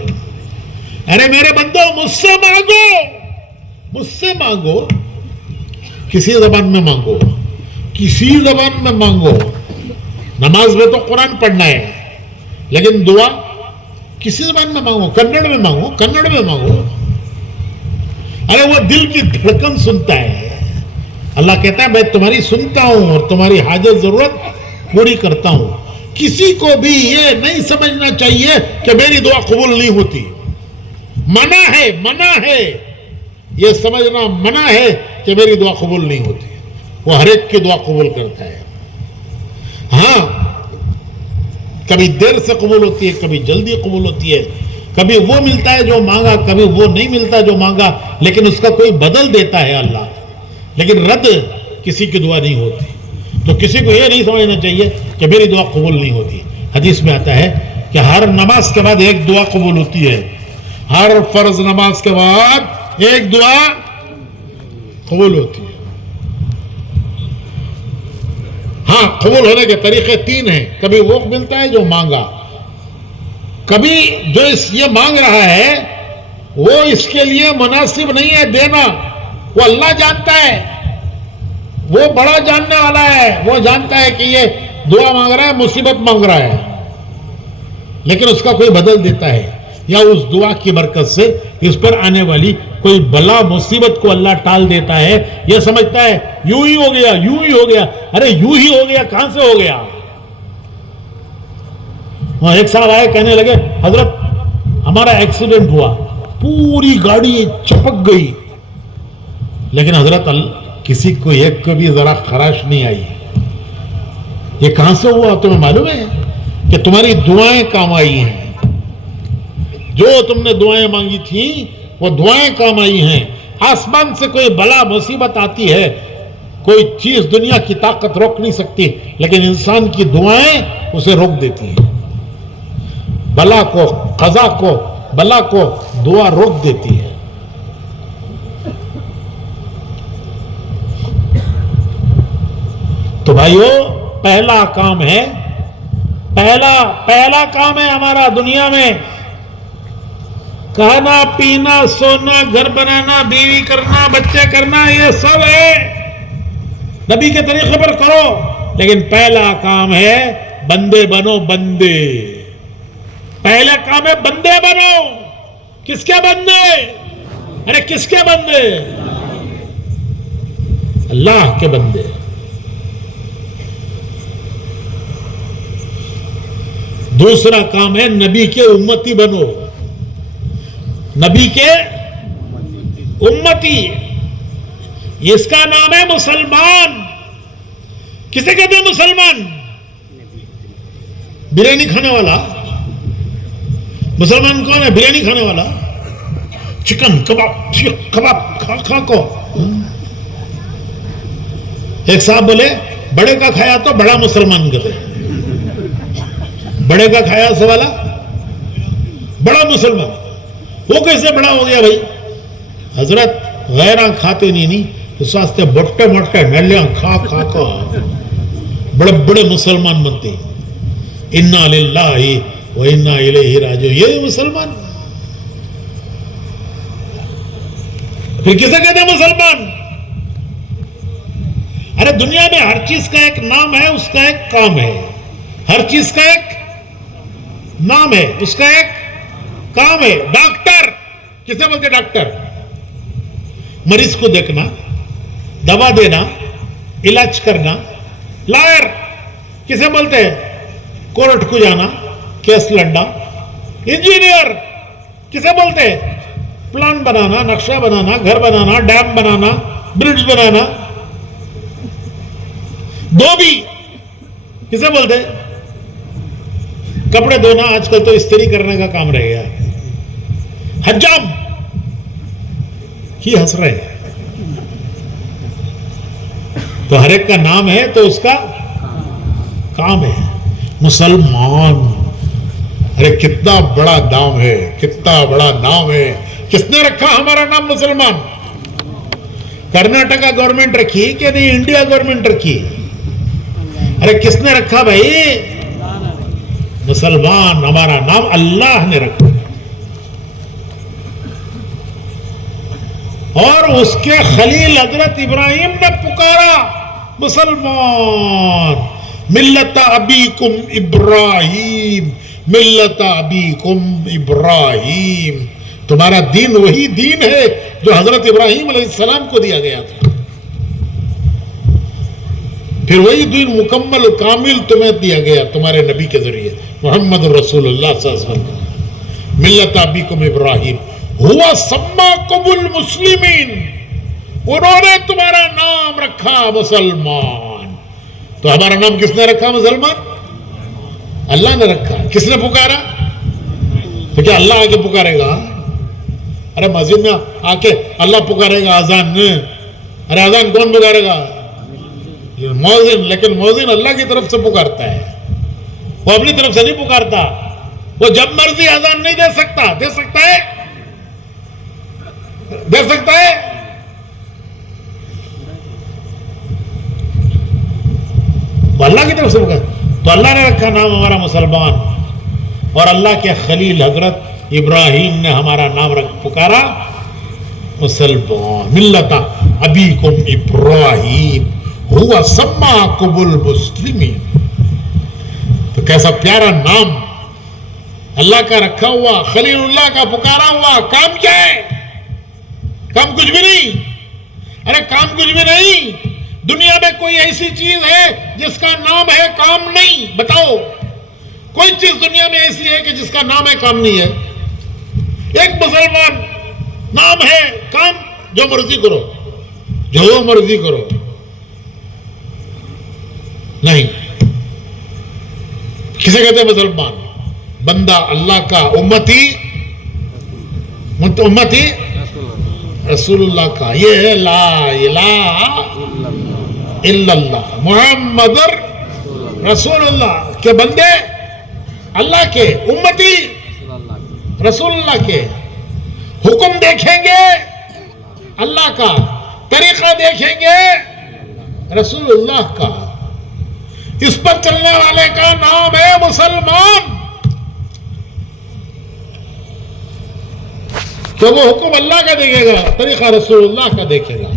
ارے میرے بندو, مجھ سے مانگو, کسی زبان میں مانگو, کسی زبان میں مانگو. نماز میں تو قرآن پڑھنا ہے, لیکن دعا کسی زبان میں مانگو, کنڑ میں مانگو, کنڑ میں مانگو, ارے وہ دل کی دھڑکن سنتا ہے. اللہ کہتا ہے میں تمہاری سنتا ہوں اور تمہاری حاجت ضرورت پوری کرتا ہوں. کسی کو بھی یہ نہیں سمجھنا چاہیے کہ میری دعا قبول نہیں ہوتی. منع ہے یہ سمجھنا منع ہے کہ میری دعا قبول نہیں ہوتی. وہ ہر ایک کی دعا قبول کرتا ہے. ہاں کبھی دیر سے قبول ہوتی ہے, کبھی جلدی قبول ہوتی ہے, کبھی وہ ملتا ہے جو مانگا, کبھی وہ نہیں ملتا جو مانگا, لیکن اس کا کوئی بدل دیتا ہے اللہ. لیکن رد کسی کی دعا نہیں ہوتی. تو کسی کو یہ نہیں سمجھنا چاہیے کہ میری دعا قبول نہیں ہوتی. حدیث میں آتا ہے کہ ہر نماز کے بعد ایک دعا قبول ہوتی ہے. ہر فرض نماز کے بعد ایک دعا قبول ہوتی ہے. ہاں قبول ہونے کے طریقے 3 ہیں. کبھی وہ ملتا ہے جو مانگا, کبھی جو یہ مانگ رہا ہے وہ اس کے لیے مناسب نہیں ہے دینا. وہ اللہ جانتا ہے, وہ بڑا جاننے والا ہے, وہ جانتا ہے کہ یہ دعا مانگ رہا ہے, مصیبت مانگ رہا ہے, لیکن اس کا کوئی بدل دیتا ہے, یا اس دعا کی برکت سے اس پر آنے والی کوئی بلا مصیبت کو اللہ ٹال دیتا ہے. یہ سمجھتا ہے یوں ہی ہو گیا, یوں ہی ہو گیا. ارے یوں ہی ہو گیا کہاں سے ہو گیا؟ وہاں ایک صاحب آئے, کہنے لگے حضرت ہمارا ایکسیڈنٹ ہوا, پوری گاڑی چپک گئی, لیکن حضرت کسی کو ایک کو بھی ذرا خراش نہیں آئی. یہ کہاں سے ہوا تمہیں معلوم ہے؟ کہ تمہاری دعائیں کام آئی ہیں. جو تم نے دعائیں مانگی تھیں وہ دعائیں کام آئی ہیں. آسمان سے کوئی بلا مصیبت آتی ہے, کوئی چیز دنیا کی طاقت روک نہیں سکتی, لیکن انسان کی دعائیں اسے روک دیتی ہیں. بلا کو, قضا کو, بلا کو دعا روک دیتی ہے. تو بھائیو پہلا کام ہے, پہلا کام ہے ہمارا دنیا میں, کھانا پینا سونا گھر بنانا بیوی کرنا بچے کرنا, یہ سب ہے نبی کے طریقے پر کرو. لیکن پہلا کام ہے بندے بنو. بندے پہلا کام ہے بندے بنو. کس کے بندے؟ ارے کس کے بندے؟ اللہ کے بندے. دوسرا کام ہے نبی کے امتی بنو. نبی کے امتی, اس کا نام ہے مسلمان. کسے کہتے ہیں مسلمان؟ بریانی کھانے والا. مسلمان کون ہے؟ بریانی کھانے والا, چکن کباب سیخ کباب کھا کو. ایک صاحب بولے بڑے کا کھایا تو بڑا مسلمان کہتے ہیں. بڑے کا کھایا سوالا بڑا مسلمان. وہ کیسے بڑا ہو گیا بھائی؟ حضرت غیرہ کھاتے نہیں, اس واسطے بٹے مٹے میلیاں کھا کھا کھا بڑے بڑے مسلمان بنتے. انا للہ و انا الیہ راجعون. یہ مسلمان پھر کسے کہتے ہیں مسلمان؟ ارے دنیا میں ہر چیز کا ایک نام ہے, اس کا ایک کام ہے. ہر چیز کا ایک نام ہے, اس کا ایک کام ہے. ڈاکٹر کسے بولتے؟ ڈاکٹر مریض کو دیکھنا, دوا دینا, علاج کرنا. لائر کسے بولتے ہیں؟ کورٹ کو جانا, کیس لڑنا. انجینئر کسے بولتے ہیں؟ پلان بنانا, نقشہ بنانا, گھر بنانا, ڈیم بنانا, برج بنانا. دھوبی کسے بولتے ہیں؟ کپڑے دھونا, آج کل تو استری کرنے کا کام رہ گیا. حجام کی ہنس رہے ہیں. تو ہر ایک کا نام ہے تو اس کا کام ہے. مسلمان, ارے کتنا بڑا نام ہے, کتنا بڑا نام ہے. کس نے رکھا ہمارا نام مسلمان؟ کرناٹکا گورنمنٹ رکھی کہ نہیں انڈیا گورنمنٹ رکھی؟ ارے کس نے رکھا بھائی؟ مسلمان ہمارا نام اللہ نے رکھا. اور اس کے خلیل حضرت ابراہیم نے پکارا مسلمان. ملت ابیکم ابراہیم, ملت ابیکم ابراہیم، تمہارا دین وہی دین ہے جو حضرت ابراہیم علیہ السلام کو دیا گیا تھا، پھر وہی دین مکمل کامل تمہیں دیا گیا تمہارے نبی کے ذریعے محمد رسول اللہ صلی اللہ علیہ وسلم۔ ملت ابیکم ابراہیم ہوا سماکم المسلمین، انہوں نے تمہارا نام رکھا مسلمان۔ تو ہمارا نام کس نے رکھا مسلمان؟ اللہ نے رکھا۔ کس نے پکارا؟ تو کیا اللہ آگے پکارے گا؟ ارے مسجد میں آ کے اللہ پکارے گا اذان میں؟ ارے اذان کون پکارے گا؟ مؤذن۔ لیکن مؤذن اللہ کی طرف سے پکارتا ہے، وہ اپنی طرف سے نہیں پکارتا۔ وہ جب مرضی اذان نہیں دے سکتا، دے سکتا ہے؟ دے سکتا ہے؟ وہ اللہ کی طرف سے پکارتا۔ تو اللہ نے رکھا نام ہمارا مسلمان، اور اللہ کے خلیل حضرت ابراہیم نے ہمارا نام پکارا مسلمان۔ ملت ابیکم ابراہیم ہوا سماکم المسلمین۔ تو کیسا پیارا نام اللہ کا رکھا ہوا، خلیل اللہ کا پکارا ہوا۔ کام کیا ہے؟ کام کچھ بھی نہیں۔ ارے کام کچھ بھی نہیں۔ دنیا میں کوئی ایسی چیز ہے جس کا نام ہے کام نہیں؟ بتاؤ، کوئی چیز دنیا میں ایسی ہے کہ جس کا نام ہے کام نہیں ہے؟ ایک مسلمان نام ہے کام، جو مرضی کرو، جو مرضی کرو، نہیں۔ کسے کہتے ہیں مسلمان؟ بندہ اللہ کا، امتی رسول اللہ کا۔ یہ ہے لا الہ الا اللہ محمد رسول اللہ کے بندے اللہ کے، امتی رسول اللہ کے۔ حکم دیکھیں گے اللہ کا، طریقہ دیکھیں گے رسول اللہ کا، اس پر چلنے والے کا نام ہے مسلمان۔ تو وہ حکم اللہ کا دیکھے گا، طریقہ رسول اللہ کا دیکھے گا،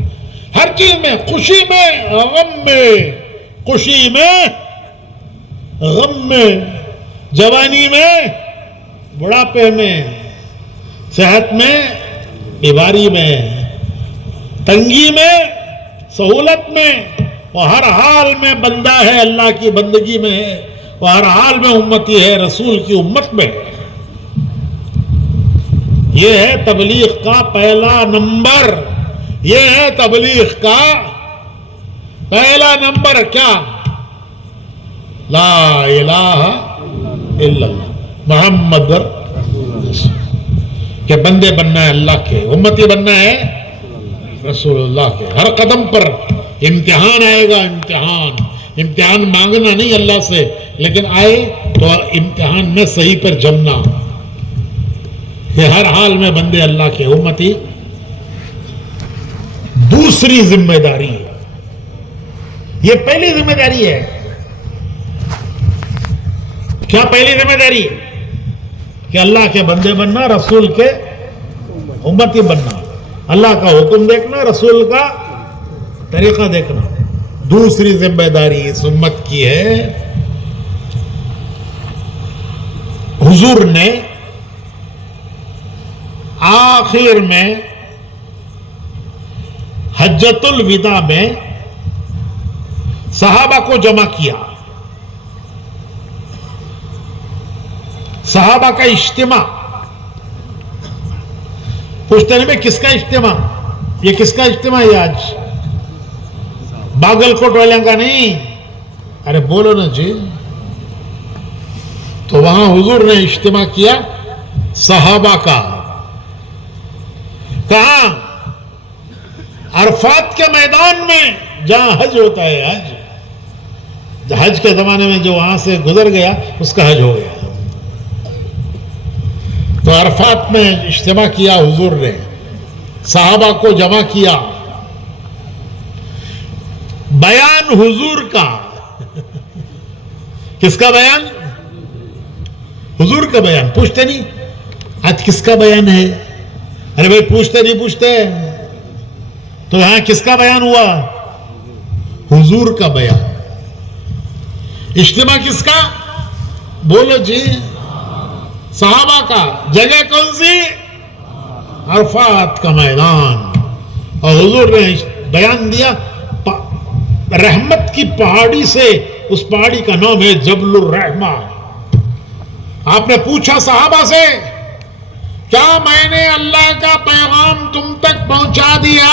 ہر چیز میں، خوشی میں غم میں، خوشی میں غم میں، جوانی میں بڑھاپے میں، صحت میں بیماری میں، تنگی میں سہولت میں، وہ ہر حال میں بندہ ہے، اللہ کی بندگی میں ہے، وہ ہر حال میں امتی ہے، رسول کی امت میں ہے۔ یہ ہے تبلیغ کا پہلا نمبر، یہ ہے تبلیغ کا پہلا نمبر۔ کیا؟ لا الہ الا اللہ محمد کہ بندے بننا ہے اللہ کے، امتی بننا ہے رسول اللہ کے۔ ہر قدم پر امتحان آئے گا، امتحان مانگنا نہیں اللہ سے، لیکن آئے تو امتحان میں صحیح پر جمنا، کہ ہر حال میں بندے اللہ کے، امتی۔ دوسری ذمہ داری، یہ پہلی ذمہ داری ہے۔ کیا پہلی ذمہ داری؟ کہ اللہ کے بندے بننا، رسول کے امتی بننا، اللہ کا حکم دیکھنا، رسول کا طریقہ دیکھنا۔ دوسری ذمہ داری اس امت کی ہے، حضور نے آخر میں حجۃ الوداع میں صحابہ کو جمع کیا، صحابہ کا اجتماع۔ پوچھتے ہیں کس کا اجتماع؟ یہ کس کا اجتماع ہے آج؟ باگل کوٹ والوں کا نہیں؟ ارے بولو نا جی۔ تو وہاں حضور نے اجتماع کیا صحابہ کا۔ کہاں؟ عرفات کے میدان میں، جہاں حج ہوتا ہے۔ حج کے زمانے میں جو وہاں سے گزر گیا اس کا حج ہو گیا۔ تو عرفات میں اجتماع کیا حضور نے، صحابہ کو جمع کیا، بیان حضور کا۔ کس کا بیان؟ حضور کا بیان۔ پوچھتے نہیں آج کس کا بیان ہے؟ ارے بھائی پوچھتے نہیں پوچھتے۔ تو یہاں کس کا بیان ہوا؟ حضور کا بیان۔ اجتماع کس کا؟ بولو جی۔ صحابہ کا جگہ کون سی؟ عرفات کا میدان. اور حضور نے بیان دیا رحمت کی پہاڑی سے، اس پہاڑی کا نام ہے جبل الرحمہ. آپ نے پوچھا صحابہ سے کیا میں نے اللہ کا پیغام تم تک پہنچا دیا؟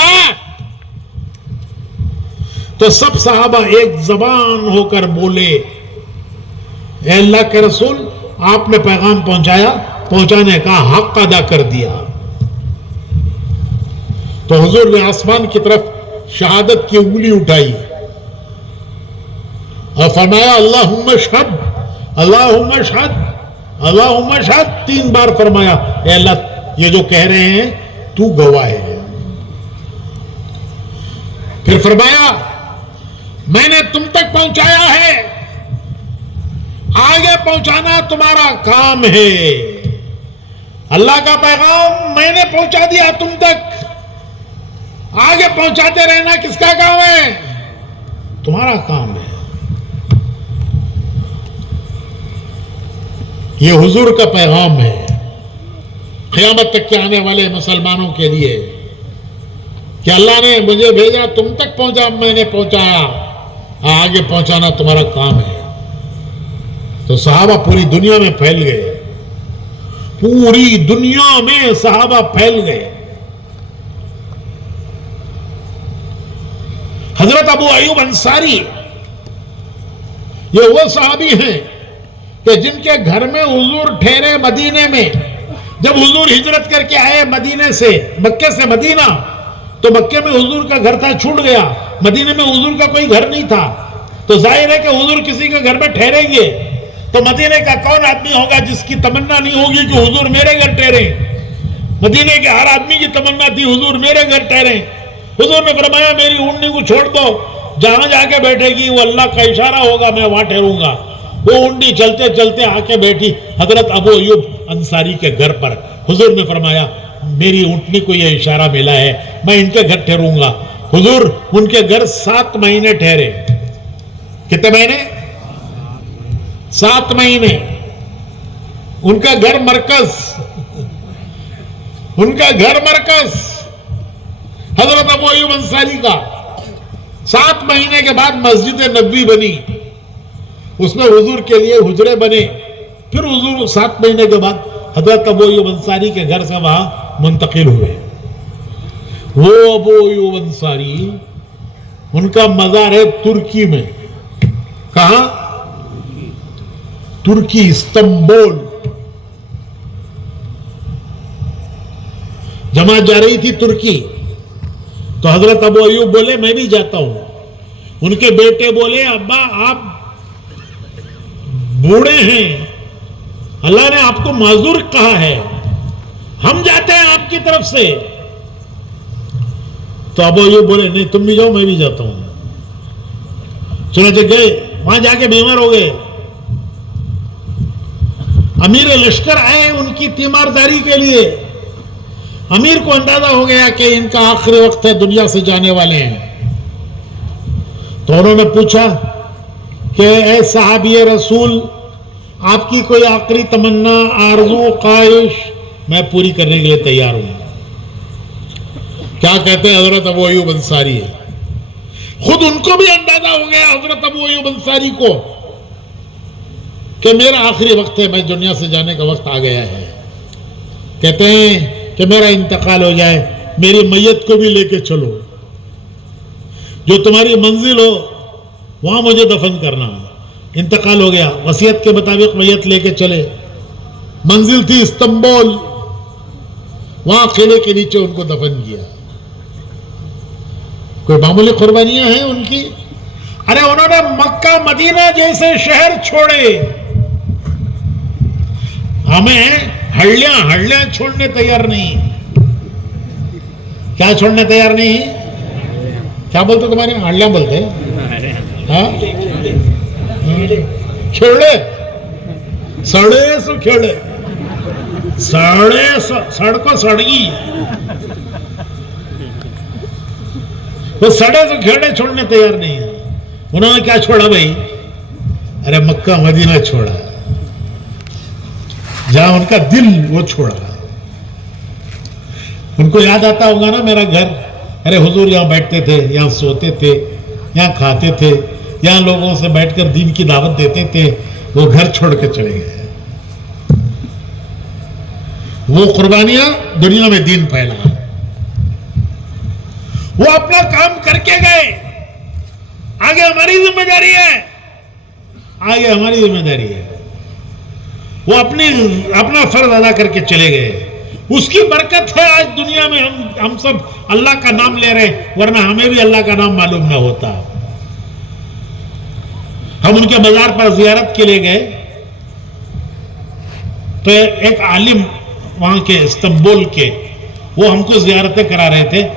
تو سب صحابہ ایک زبان ہو کر بولے اے اللہ کے رسول آپ نے پیغام پہنچایا، پہنچانے کا حق ادا کر دیا. تو حضور نے آسمان کی طرف شہادت کی انگلی اٹھائی اور فرمایا اللہم اشہد اللہم اشہد اللہم اشہد 3 بار فرمایا. اے اللہ یہ جو کہہ رہے ہیں تو گواہ ہے. پھر فرمایا میں نے تم تک پہنچایا ہے، آگے پہنچانا تمہارا کام ہے. اللہ کا پیغام میں نے پہنچا دیا تم تک، آگے پہنچاتے رہنا کس کا کام ہے؟ تمہارا کام ہے. یہ حضور کا پیغام ہے قیامت تک کے آنے والے مسلمانوں کے لیے کہ اللہ نے مجھے بھیجا تم تک پہنچا، میں نے پہنچایا، آگے پہنچانا تمہارا کام ہے. تو صحابہ پوری دنیا میں پھیل گئے، پوری دنیا میں صحابہ پھیل گئے. حضرت ابو ایوب انصاری یہ وہ صحابی ہیں کہ جن کے گھر میں حضور ٹھہرے مدینے میں. جب حضور ہجرت کر کے آئے مدینے سے، مکے سے مدینہ، تو مکے میں حضور کا گھر تھا چھوٹ گیا، مدینے میں حضور کا کوئی گھر نہیں تھا. تو ظاہر ہے کہ حضور کسی کے گھر میں ٹھہریں گے تو مدینے کا کون آدمی ہوگا جس کی تمنا نہیں ہوگی کہ حضور میرے گھر ٹھہرے؟ مدینے کے ہر آدمی کی تمنا تھی حضور میرے گھر ٹھہرے. حضور نے فرمایا میری اونٹنی کو چھوڑ دو، جہاں جا کے بیٹھے گی وہ اللہ کا اشارہ ہوگا، میں وہاں ٹھہروں گا. وہ اونٹنی چلتے چلتے آ کے بیٹھی حضرت ابو ایوب انصاری کے گھر پر. حضور نے فرمایا میری اونٹنی کو یہ اشارہ ملا ہے، میں ان کے گھر ٹھہروں گا. حضور ان کے گھر 7 مہینے ٹھہرے. کتنے مہینے؟ 7 مہینے. ان کا گھر مرکز، ان کا گھر مرکز حضرت ابو ایوب انصاری کا. 7 مہینے کے بعد مسجد نبوی بنی، اس میں حضور کے لیے حجرے بنے. پھر حضور 7 مہینے کے بعد حضرت ابو ایوب انصاری کے گھر سے وہاں منتقل ہوئے. وہ ابو ایوب انصاری ان کا مزار ہے ترکی میں. کہاں؟ ترکی، استنبول. جماعت جا رہی تھی ترکی تو حضرت ابو ایوب بولے میں بھی جاتا ہوں. ان کے بیٹے بولے ابا آپ بوڑھے ہیں، اللہ نے آپ کو معذور کہا ہے، ہم جاتے ہیں آپ کی طرف سے. تو ابو ایوب بولے نہیں تم بھی جاؤ میں بھی جاتا ہوں. چنانچہ گئے، وہاں جا کے بیمار ہو گئے. امیر لشکر آئے ان کی تیمارداری کے لیے. امیر کو اندازہ ہو گیا کہ ان کا آخری وقت ہے، دنیا سے جانے والے ہیں. تو انہوں نے پوچھا کہ اے صحابی رسول آپ کی کوئی آخری تمنا، آرزو، خواہش؟ میں پوری کرنے کے لیے تیار ہوں. کیا کہتے ہیں حضرت ابو ایوب انصاری؟ خود ان کو بھی اندازہ ہو گیا حضرت ابو ایوب انصاری کو کہ میرا آخری وقت ہے، میں دنیا سے جانے کا وقت آ گیا ہے. کہتے ہیں کہ میرا انتقال ہو جائے، میری میت کو بھی لے کے چلو، جو تمہاری منزل ہو وہاں مجھے دفن کرنا. انتقال ہو گیا، وصیت کے مطابق میت لے کے چلے. منزل تھی استنبول، وہاں قلعے کے نیچے ان کو دفن کیا. کوئی معمولی قربانیاں ہیں ان کی؟ ارے انہوں نے مکہ مدینہ جیسے شہر چھوڑے، ہمیں ہڑیاں چھوڑنے تیار نہیں. کیا چھوڑنے تیار نہیں؟ کیا بولتے تمہارے ہڑیاں بولتے؟ ہاں کھیڑے، سڑے سو کھیڑے، سڑے سڑکو سڑگی، وہ سڑے سو کھیڑے چھوڑنے تیار نہیں ہے. انہوں نے کیا چھوڑا بھائی؟ ارے مکہ مدینہ چھوڑا. جہاں ان کا دل وہ چھوڑا ہے. ان کو یاد آتا ہوگا نا میرا گھر, ارے حضور یہاں بیٹھتے تھے, یہاں سوتے تھے, یہاں کھاتے تھے, یہاں لوگوں سے بیٹھ کر دین کی دعوت دیتے تھے. وہ گھر چھوڑ کے چلے گئے. وہ قربانیاں دنیا میں دین پھیلا. وہ اپنا کام کر کے گئے. آگے ہماری ذمہ داری ہے, آگے ہماری ذمہ داری ہے. وہ اپنا فرض ادا کر کے چلے گئے. اس کی برکت ہے آج دنیا میں ہم سب اللہ کا نام لے رہے ہیں, ورنہ ہمیں بھی اللہ کا نام معلوم نہ ہوتا. ہم ان کے مزار پر زیارت کے لیے گئے تو ایک عالم وہاں کے استنبول کے, وہ ہم کو زیارتیں کرا رہے تھے.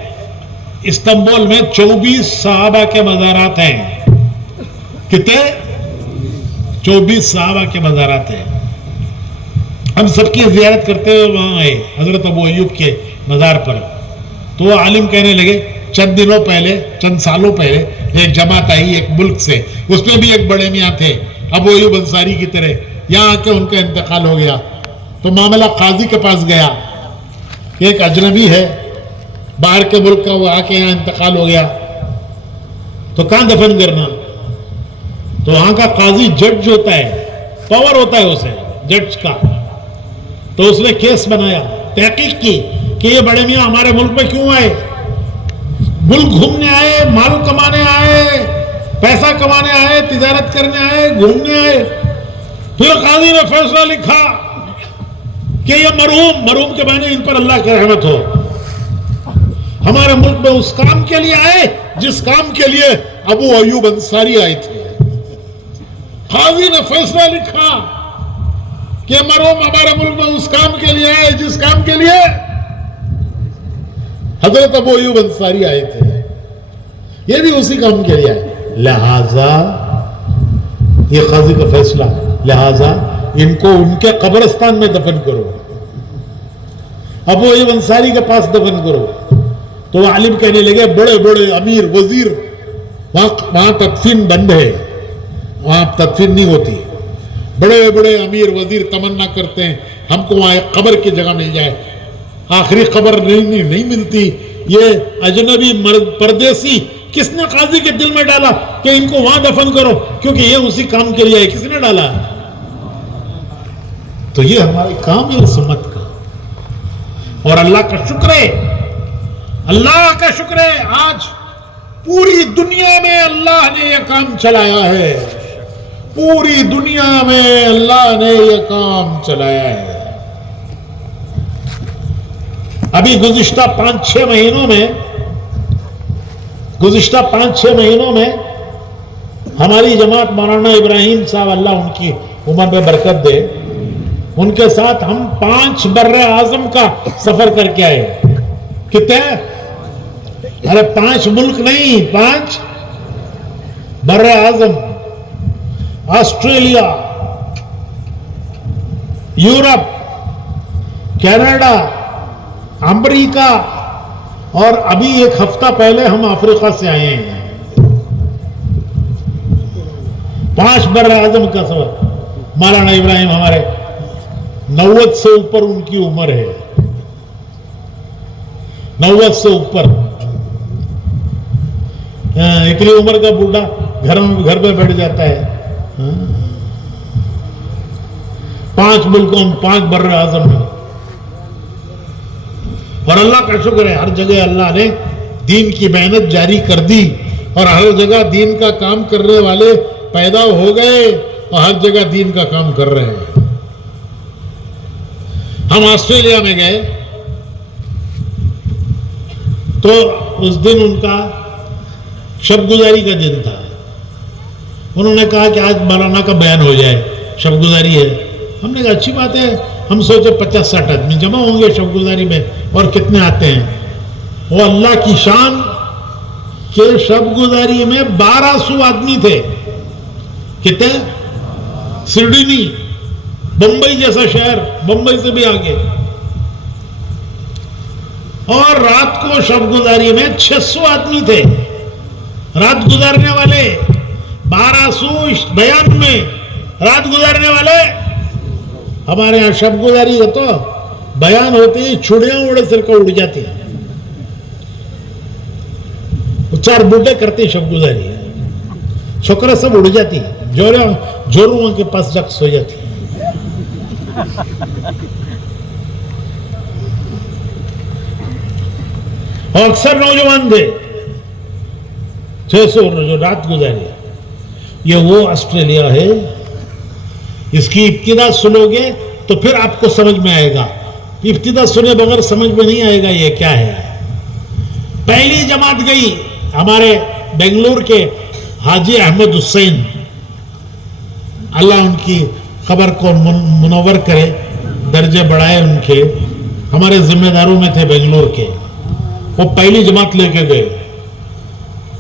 استنبول میں 24 صحابہ کے مزارات ہیں. کتنے؟ 24 صحابہ کے مزارات ہیں. ہم سب کی زیارت کرتے ہوئے وہاں آئے حضرت ابو ایوب کے مزار پر. تو وہ عالم کہنے لگے چند دنوں پہلے, چند سالوں پہلے ایک جماعت آئی ایک ملک سے, اس میں بھی ایک بڑے میاں تھے ابو ایوب انصاری کی طرح. یہاں آ کے ان کا انتقال ہو گیا تو معاملہ قاضی کے پاس گیا کہ ایک اجنبی ہے باہر کے ملک کا, وہ آ کے یہاں انتقال ہو گیا تو کہاں دفن کرنا. تو وہاں کا قاضی جج ہوتا ہے, پاور ہوتا ہے اسے جج کا. تو اس نے کیس بنایا, تحقیق کی کہ یہ بڑے میاں ہمارے ملک میں کیوں آئے. ملک گھومنے آئے, مال کمانے آئے, پیسہ کمانے آئے, تجارت کرنے آئے, گھومنے آئے. پھر قاضی نے فیصلہ لکھا کہ یہ مرحوم کے معنی ان پر اللہ کی رحمت ہو, ہمارے ملک میں اس کام کے لیے آئے جس کام کے لیے ابو ایوب انصاری آئے تھے. قاضی نے فیصلہ لکھا کہ مرحوم ہمارے ملک میں اس کام کے لیے آئے جس کام کے لیے حضرت ابو ایوب انصاری آئے تھے. یہ بھی اسی کام کے لیے آئے. لہذا یہ قاضی کا فیصلہ, لہذا ان کو ان کے قبرستان میں دفن کرو, ابو ایوب انصاری کے پاس دفن کرو. تو وہ عالم کہنے لگے بڑے بڑے امیر وزیر وہاں تدفین بند ہے, وہاں تدفین نہیں ہوتی. بڑے بڑے امیر وزیر تمنا کرتے ہیں ہم کو وہاں ایک قبر کی جگہ مل جائے. آخری قبر نہیں ملتی. یہ اجنبی پردیسی کس نے قاضی کے دل میں ڈالا کہ ان کو وہاں دفن کرو, کیونکہ یہ اسی کام کے لیے ہے. کس نے ڈالا؟ تو یہ ہمارا کام ہے اس امت کا. اور اللہ کا شکر ہے, اللہ کا شکر ہے آج پوری دنیا میں اللہ نے یہ کام چلایا ہے. پوری دنیا میں اللہ نے یہ کام چلایا ہے. ابھی گزشتہ 5-6 مہینوں میں ہماری جماعت مولانا ابراہیم صاحب, اللہ ان کی عمر میں برکت دے, ان کے ساتھ ہم 5 بر اعظم کا سفر کر کے آئے. کتنے؟ ارے 5 ملک نہیں, 5 بر اعظم. آسٹریلیا, یورپ, کینیڈا, امریکہ, اور ابھی ایک ہفتہ پہلے ہم افریقہ سے آئے ہیں. 5 بر اعظم کا سفر. مولانا ابراہیم ہمارے 90 سے اوپر ان کی عمر ہے, 90 سے اوپر. اتنی عمر کا بوڑھا گھر میں بیٹھ جاتا ہے. 5 ملکوں, 5 بر اعظم میں. اور اللہ کا شکر ہے ہر جگہ اللہ نے دین کی محنت جاری کر دی, اور ہر جگہ دین کا کام کرنے والے پیدا ہو گئے, اور ہر جگہ دین کا کام کر رہے ہیں. ہم آسٹریلیا میں گئے تو اس دن ان کا شب گزاری کا دن تھا. انہوں نے کہا کہ آج مولانا کا بیان ہو جائے, شب گزاری ہے. ہم نے کہا اچھی بات ہے. ہم سوچے 50-60 آدمی جمع ہوں گے شب گزاری میں, اور کتنے آتے ہیں. وہ اللہ کی شان کہ شب گزاری میں 1200 آدمی تھے. کتنے؟ سڈنی, بمبئی جیسا شہر, بمبئی سے بھی آگے. اور رات کو شب گزاری میں 600 آدمی تھے رات گزارنے والے. 1200 بیان میں رات گزارنے والے ہمارے یہاں شب گزاری ہے تو بیان ہوتے ہی چھڑیاں اڑے سر کا اڑ جاتی ہیں. 4 بوٹے کرتے شب گزاری شکر سب اڑ جاتی ہے. جوروں کے پاس جا سو جاتی ہے. اور اکثر نوجوان تھے 600 جو رات گزاری. یہ وہ آسٹریلیا ہے. اس کی ابتدا سنو گے تو پھر آپ کو سمجھ میں آئے گا. ابتدا سنے بغیر سمجھ میں نہیں آئے گا یہ کیا ہے. پہلی جماعت گئی ہمارے بنگلور کے حاجی احمد حسین, اللہ ان کی خبر کو منور کرے, درجے بڑھائے ان کے, ہمارے ذمہ داروں میں تھے بنگلور کے. وہ پہلی جماعت لے کے گئے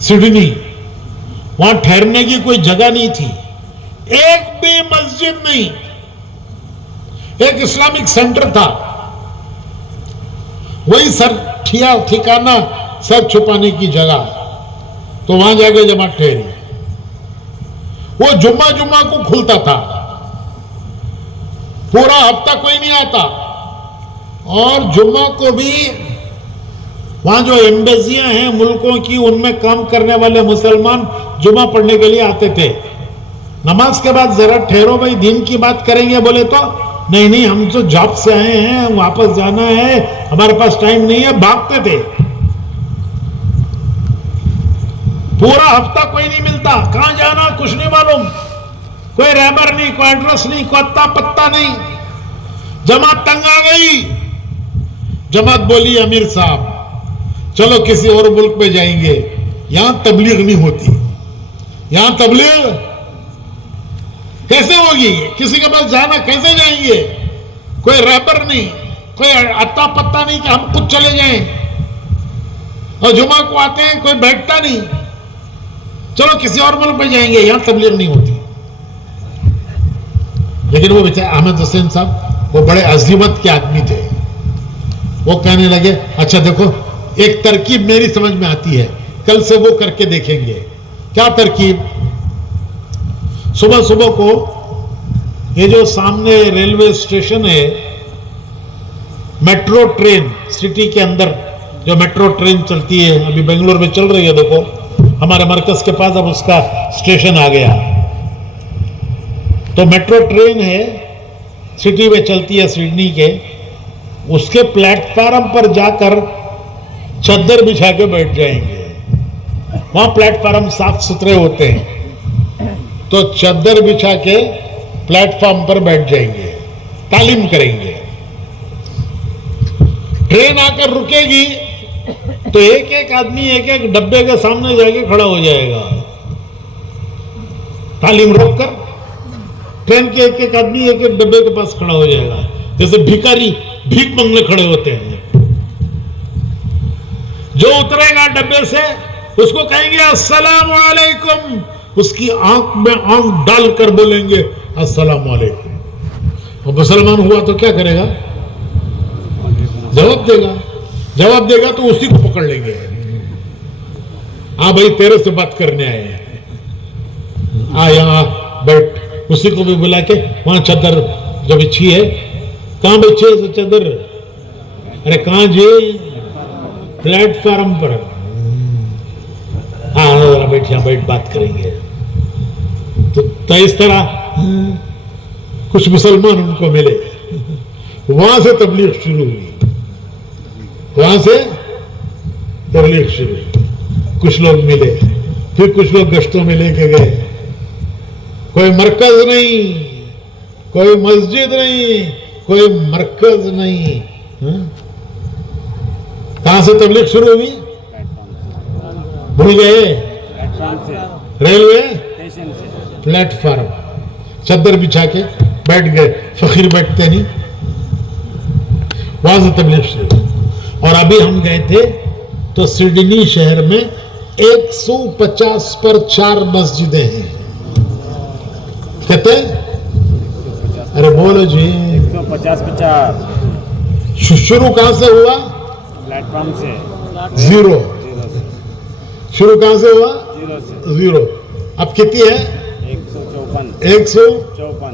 سڈنی. وہاں ٹھہرنے کی کوئی جگہ نہیں تھی, ایک بھی مسجد نہیں. ایک اسلامک سینٹر تھا, وہی سر ٹھکانہ سر چھپانے کی جگہ. تو وہاں جا کے جماعت ٹھہری. وہ جمعہ کو کھلتا تھا, پورا ہفتہ کوئی نہیں آتا. اور جمعہ کو بھی وہاں جو ایمبیسیاں ہیں ملکوں کی, ان میں کام کرنے والے مسلمان جمعہ پڑھنے کے لیے آتے تھے. نماز کے بعد ذرا ٹھہرو بھائی, دین کی بات کریں گے. بولے تو نہیں ہم تو جاب سے آئے ہیں, واپس جانا ہے, ہمارے پاس ٹائم نہیں ہے. بھاگتے تھے. پورا ہفتہ کوئی نہیں ملتا, کہاں جانا کچھ نہیں معلوم, کوئی رہبر نہیں, کوئی ایڈریس نہیں, کوئی اتا پتا نہیں. جماعت تنگ آ گئی. جماعت بولی امیر صاحب چلو کسی اور ملک میں جائیں گے, یہاں تبلیغ نہیں ہوتی. یہاں تبلیغ کیسے ہوگی, کسی کے پاس جانا کیسے جائیں گے, کوئی رہبر نہیں, کوئی اتا پتا نہیں کہ ہم خود چلے جائیں. اور جمعہ کو آتے ہیں کوئی بیٹھتا نہیں, چلو کسی اور ملک میں جائیں گے, یہاں تبلیغ نہیں ہوتی. لیکن وہ بیچارے احمد حسین صاحب وہ بڑے عزیمت کے آدمی تھے. وہ کہنے لگے اچھا دیکھو ایک ترکیب میری سمجھ میں آتی ہے, کل سے وہ کر کے دیکھیں گے. کیا ترکیب؟ صبح کو یہ جو سامنے ریلوے اسٹیشن ہے, میٹرو ٹرین سٹی کے اندر جو میٹرو ٹرین چلتی ہے, ابھی بنگلور میں چل رہی ہے, دیکھو ہمارے مرکز کے پاس اب اس کا اسٹیشن آ گیا. تو میٹرو ٹرین ہے سٹی میں چلتی ہے سڈنی کے, اس کے پلیٹ فارم پر جا کر چادر بچھا کے بیٹھ جائیں گے. وہاں پلیٹ فارم صاف ستھرے ہوتے ہیں, تو چادر بچھا کے پلیٹ فارم پر بیٹھ جائیں گے, تعلیم کریں گے. ٹرین آ کر رکے گی تو ایک آدمی ایک ڈبے کے سامنے جا کے کھڑا ہو جائے گا. تعلیم روک کر ٹرین کے ایک آدمی ایک ڈبے کے پاس کھڑا ہو جائے گا, جیسے بھیکاری بھیک مانگنے کھڑے ہوتے ہیں. جو اترے گا ڈبے سے اس کو کہیں گے السلام علیکم, اس کی آنکھ میں آنکھ ڈال کر بولیں گے السلام علیکم. اور مسلمان ہوا تو کیا کرے گا؟ جواب دے گا تو اسی کو پکڑ لیں گے. ہاں بھائی تیرے سے بات کرنے آئے ہیں, یہاں بیٹھ. اسی کو بھی بلا کے وہاں چادر جو بچھی ہے, کہاں بچھی ہے چادر؟ ارے کہاں جی؟ پلیٹ فارم پر. ہاں بیٹھ بات کریں گے. تو اس طرح کچھ مسلمان ان کو ملے, وہاں سے تبلیغ شروع ہوئی. کچھ لوگ ملے, پھر کچھ لوگ گشتوں میں لے کے گئے. کوئی مرکز نہیں, کوئی مسجد نہیں, کوئی مرکز نہیں. کہاں سے تبلیغ شروع ہوئی بھول گئے؟ Railway plate form. چادر بچھا کے بیٹھ گئے, فقیر بیٹھتے نہیں, وہاں سے تبلیغ شروع. اور ابھی ہم گئے تھے تو سڈنی شہر میں 150 پر 4 مسجدیں ہیں. کہتے ارے بولو جی 150. شروع کہاں سے ہوا؟ پلیٹ فارم سے. زیرو. شروع کہاں سے ہوا؟ زیرو. اب کتنی ہے؟ 154.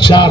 4,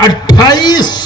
28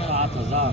7,000।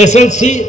SLC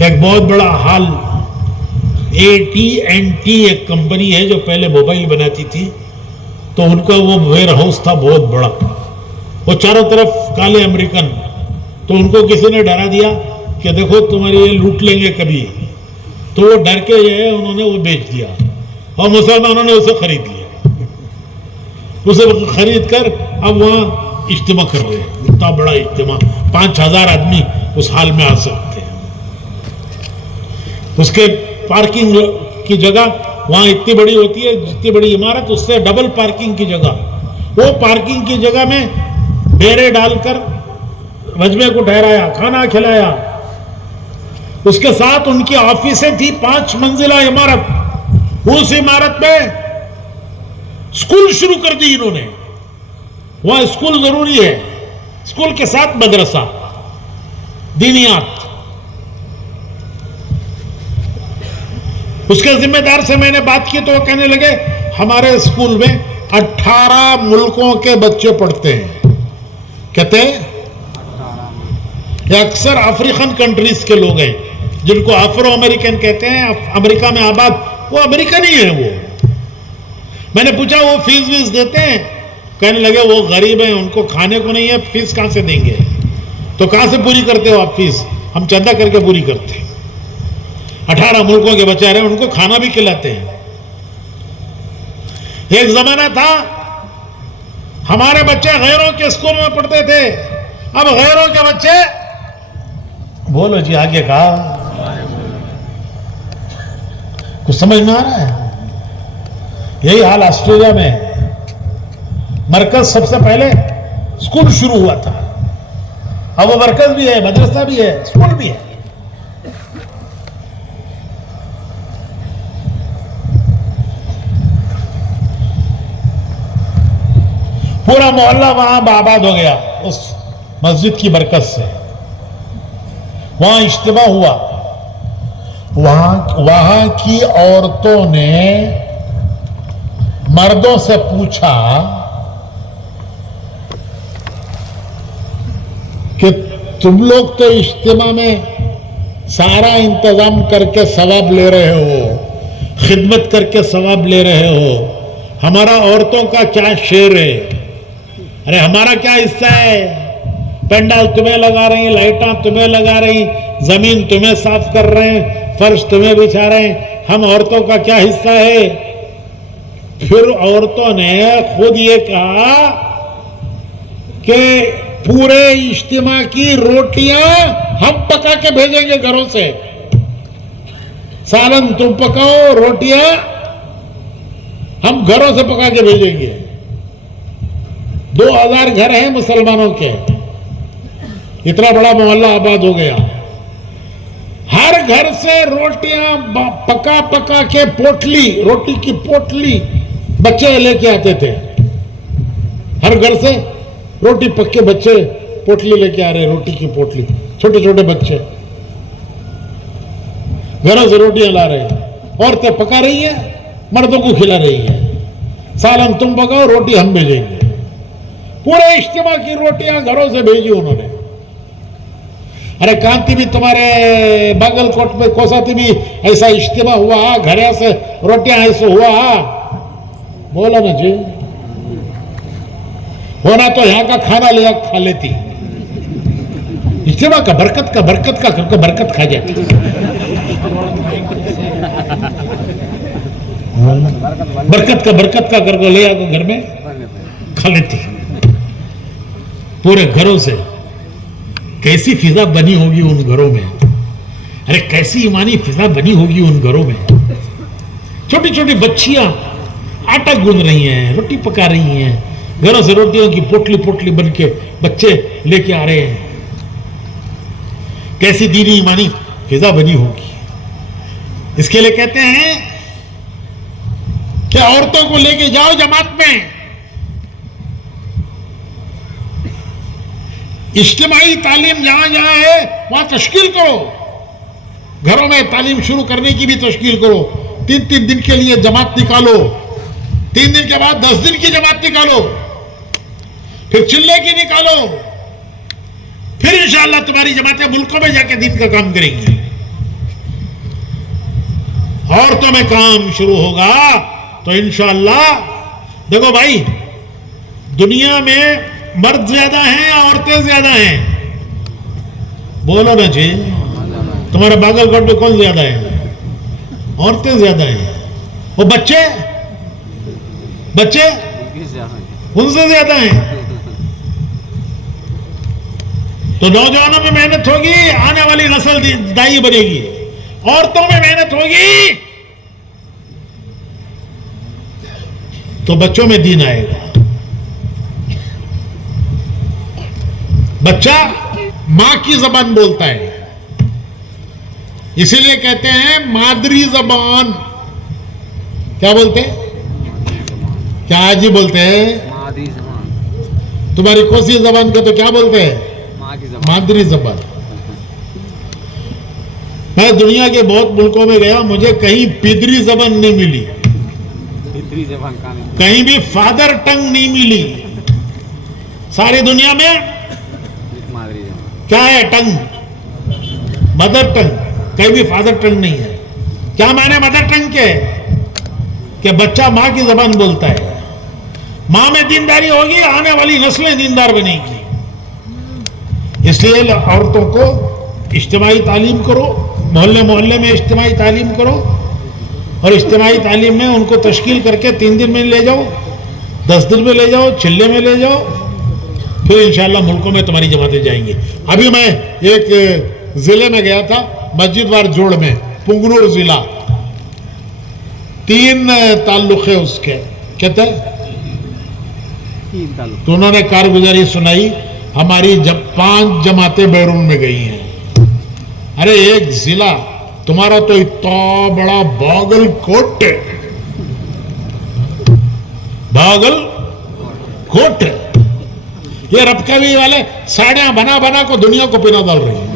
ایک بہت بڑا ہال AT&T ایک کمپنی ہے جو پہلے موبائل بناتی تھی, تو ان کا وہ ویئر ہاؤس تھا بہت بڑا, وہ چاروں طرف کالے امریکن, تو ان کو کسی نے ڈرا دیا کہ دیکھو تمہاری یہ لوٹ لیں گے کبھی, تو وہ ڈر کے جو ہے انہوں نے وہ بیچ دیا اور مسلمانوں نے اسے خرید لیا. اسے خرید کر اب وہاں اجتماع کر رہے ہیں, اتنا بڑا اجتماع, 5000 آدمی اس حال میں آ سکتے ہیں. اس کے پارکنگ کی جگہ وہاں اتنی بڑی ہوتی ہے, جتنی بڑی عمارت اس سے ڈبل پارکنگ کی جگہ. وہ پارکنگ کی جگہ میں ڈیرے ڈال کر مجمع کو ٹھہرایا, کھانا کھلایا. اس کے ساتھ ان کی آفیسیں تھی 5 منزلہ عمارت. اس عمارت میں اسکول شروع کر دی انہوں نے. وہاں اسکول ضروری ہے, اسکول کے ساتھ مدرسہ, دینیات. اس کے ذمہ دار سے میں نے بات کی تو وہ کہنے لگے ہمارے اسکول میں 18 ملکوں کے بچے پڑھتے ہیں. کہتے ہیں یہ اکثر افریقن کنٹریز کے لوگ ہیں جن کو افرو امریکن کہتے ہیں, امریکہ میں آباد, وہ امریکن ہی ہیں. وہ میں نے پوچھا وہ فیس ویس دیتے ہیں؟ کہنے لگے وہ غریب ہیں, ان کو کھانے کو نہیں ہے, فیس کہاں سے دیں گے؟ تو کہاں سے پوری کرتے ہو آپ فیس؟ ہم چندہ کر کے پوری کرتے ہیں. 18 ملکوں کے بچے رہے, ان کو کھانا بھی کھلاتے ہیں. ایک زمانہ تھا ہمارے بچے غیروں کے اسکول میں پڑھتے تھے, اب غیروں کے بچے, بولو جی آگے کہا, کچھ سمجھ میں آ رہا ہے؟ یہی حال آسٹریلیا میں ہے. مرکز سب سے پہلے اسکول شروع ہوا تھا, اب وہ مرکز بھی ہے, مدرسہ بھی ہے, اسکول بھی ہے. پورا محلہ وہاں آباد ہو گیا اس مسجد کی برکت سے. وہاں اجتماع ہوا. وہاں کی عورتوں نے مردوں سے پوچھا کہ تم لوگ تو اجتماع میں سارا انتظام کر کے ثواب لے رہے ہو, خدمت کر کے ثواب لے رہے ہو, ہمارا عورتوں کا کیا شیر ہے؟ ارے ہمارا کیا حصہ ہے؟ پینڈال تمہیں لگا رہی, لائٹاں تمہیں لگا رہی, زمین تمہیں صاف کر رہے ہیں, فرش تمہیں بچھا رہے ہیں, ہم عورتوں کا کیا حصہ ہے؟ پھر عورتوں نے خود یہ کہا کہ پورے اجتماع کی روٹیاں ہم پکا کے بھیجیں گے گھروں سے. سالن تم پکاؤ, روٹیاں ہم گھروں سے پکا کے بھیجیں گے. 2000 گھر ہیں مسلمانوں کے, اتنا بڑا محلہ آباد ہو گیا. ہر گھر سے روٹیاں پکا پکا کے پوٹلی, روٹی کی پوٹلی بچے لے کے آتے تھے. ہر گھر سے روٹی پکے بچے پوٹلی لے کے آ رہے, روٹی کی پوٹلی, چھوٹے چھوٹے بچے گھروں سے روٹیاں لا رہے ہیں. عورتیں پکا رہی ہیں, مردوں کو کھلا رہی ہیں. سالن تم پکاؤ, روٹی ہم بھیجیں گے. پورے اجتماع کی روٹیاں گھروں سے بھیجی انہوں نے. ارے کانتی بھی تمہارے باگل کوٹ میں کوساتی بھی ایسا اجتماع ہوا, گھر سے روٹیاں ایسا ہوا. بولا نا جی, ہونا تو یہاں کا کھانا لیا کھا لیتی. اجتماع کا برکت کا کر کے برکت کھا جاتی. برکت کا کر کے لے آ کے گھر میں کھا لیتی. پورے گھروں سے کیسی فضا بنی ہوگی ان گھروں میں. ارے کیسی ایمانی فضا بنی ہوگی ان گھروں میں. چھوٹی چھوٹی بچیاں آٹا گوندھ رہی ہیں, روٹی پکا رہی ہیں, گھروں سے روٹیوں کی پوٹلی پوٹلی بن کے بچے لے کے آ رہے ہیں. کیسی دینی ایمانی فضا بنی ہوگی. اس کے لیے کہتے ہیں کہ عورتوں کو لے کے جاؤ جماعت میں, اجتماعی تعلیم جہاں جہاں ہے وہاں تشکیل کرو. گھروں میں تعلیم شروع کرنے کی بھی تشکیل کرو. 3 دن کے لیے جماعت نکالو, 3 دن کے بعد 10 دن کی جماعت نکالو, پھر چلے کی نکالو. پھر انشاءاللہ تمہاری جماعتیں ملکوں میں جا کے دین کا کام کریں گی. عورتوں میں کام شروع ہوگا تو انشاءاللہ دیکھو بھائی دنیا میں مرد زیادہ ہیں یا عورتیں زیادہ ہیں؟ بولو نا جی، تمہارے باگل کوٹ میں کون زیادہ ہے؟ عورتیں زیادہ ہیں. وہ بچے ان سے زیادہ ہیں. تو نوجوانوں میں محنت ہوگی، آنے والی نسل دائی بنے گی. عورتوں میں محنت ہوگی تو بچوں میں دین آئے گا. بچہ ماں کی زبان بولتا ہے، اسی لیے کہتے ہیں مادری زبان. کیا بولتے ہیں؟ کیا آج ہی بولتے ہیں؟ مادری زبان. تمہاری کوسی زبان کا تو کیا بولتے ہیں؟ مادری زبان. میں دنیا کے بہت ملکوں میں گیا، مجھے کہیں پیدری زبان نہیں ملی، کہیں بھی فادر ٹنگ نہیں ملی. ساری دنیا میں کیا ہے؟ ٹنگ، مدر ٹنگ. کہیں بھی فادر ٹنگ نہیں ہے. کیا معنی مدر ٹنگ کے؟ کہ بچہ ماں کی زبان بولتا ہے. ماں میں دینداری ہوگی، آنے والی نسلیں دیندار بنے گی. اس لیے عورتوں کو اجتماعی تعلیم کرو، محلے محلے میں اجتماعی تعلیم کرو، اور اجتماعی تعلیم میں ان کو تشکیل کر کے 3 دن میں لے جاؤ، 10 دن میں لے جاؤ، چلے میں لے جاؤ، پھر انشاءاللہ ملکوں میں تمہاری جماعتیں جائیں گی. ابھی میں ایک ضلع میں گیا تھا، مسجد وار جوڑ میں، پنگنور ضلع. 3 تعلق ہے اس کے. کہتے ہیں تو انہوں نے کارگزاری سنائی. ہماری جب 5 جماعتیں بیرون میں گئی ہیں. ارے ایک ضلع تمہارا تو اتنا بڑا باگل کوٹ ہے، باگل کوٹ. یہ ربکوی والے ساڑیاں بنا بنا کو دنیا کو پینا ڈال رہی ہیں.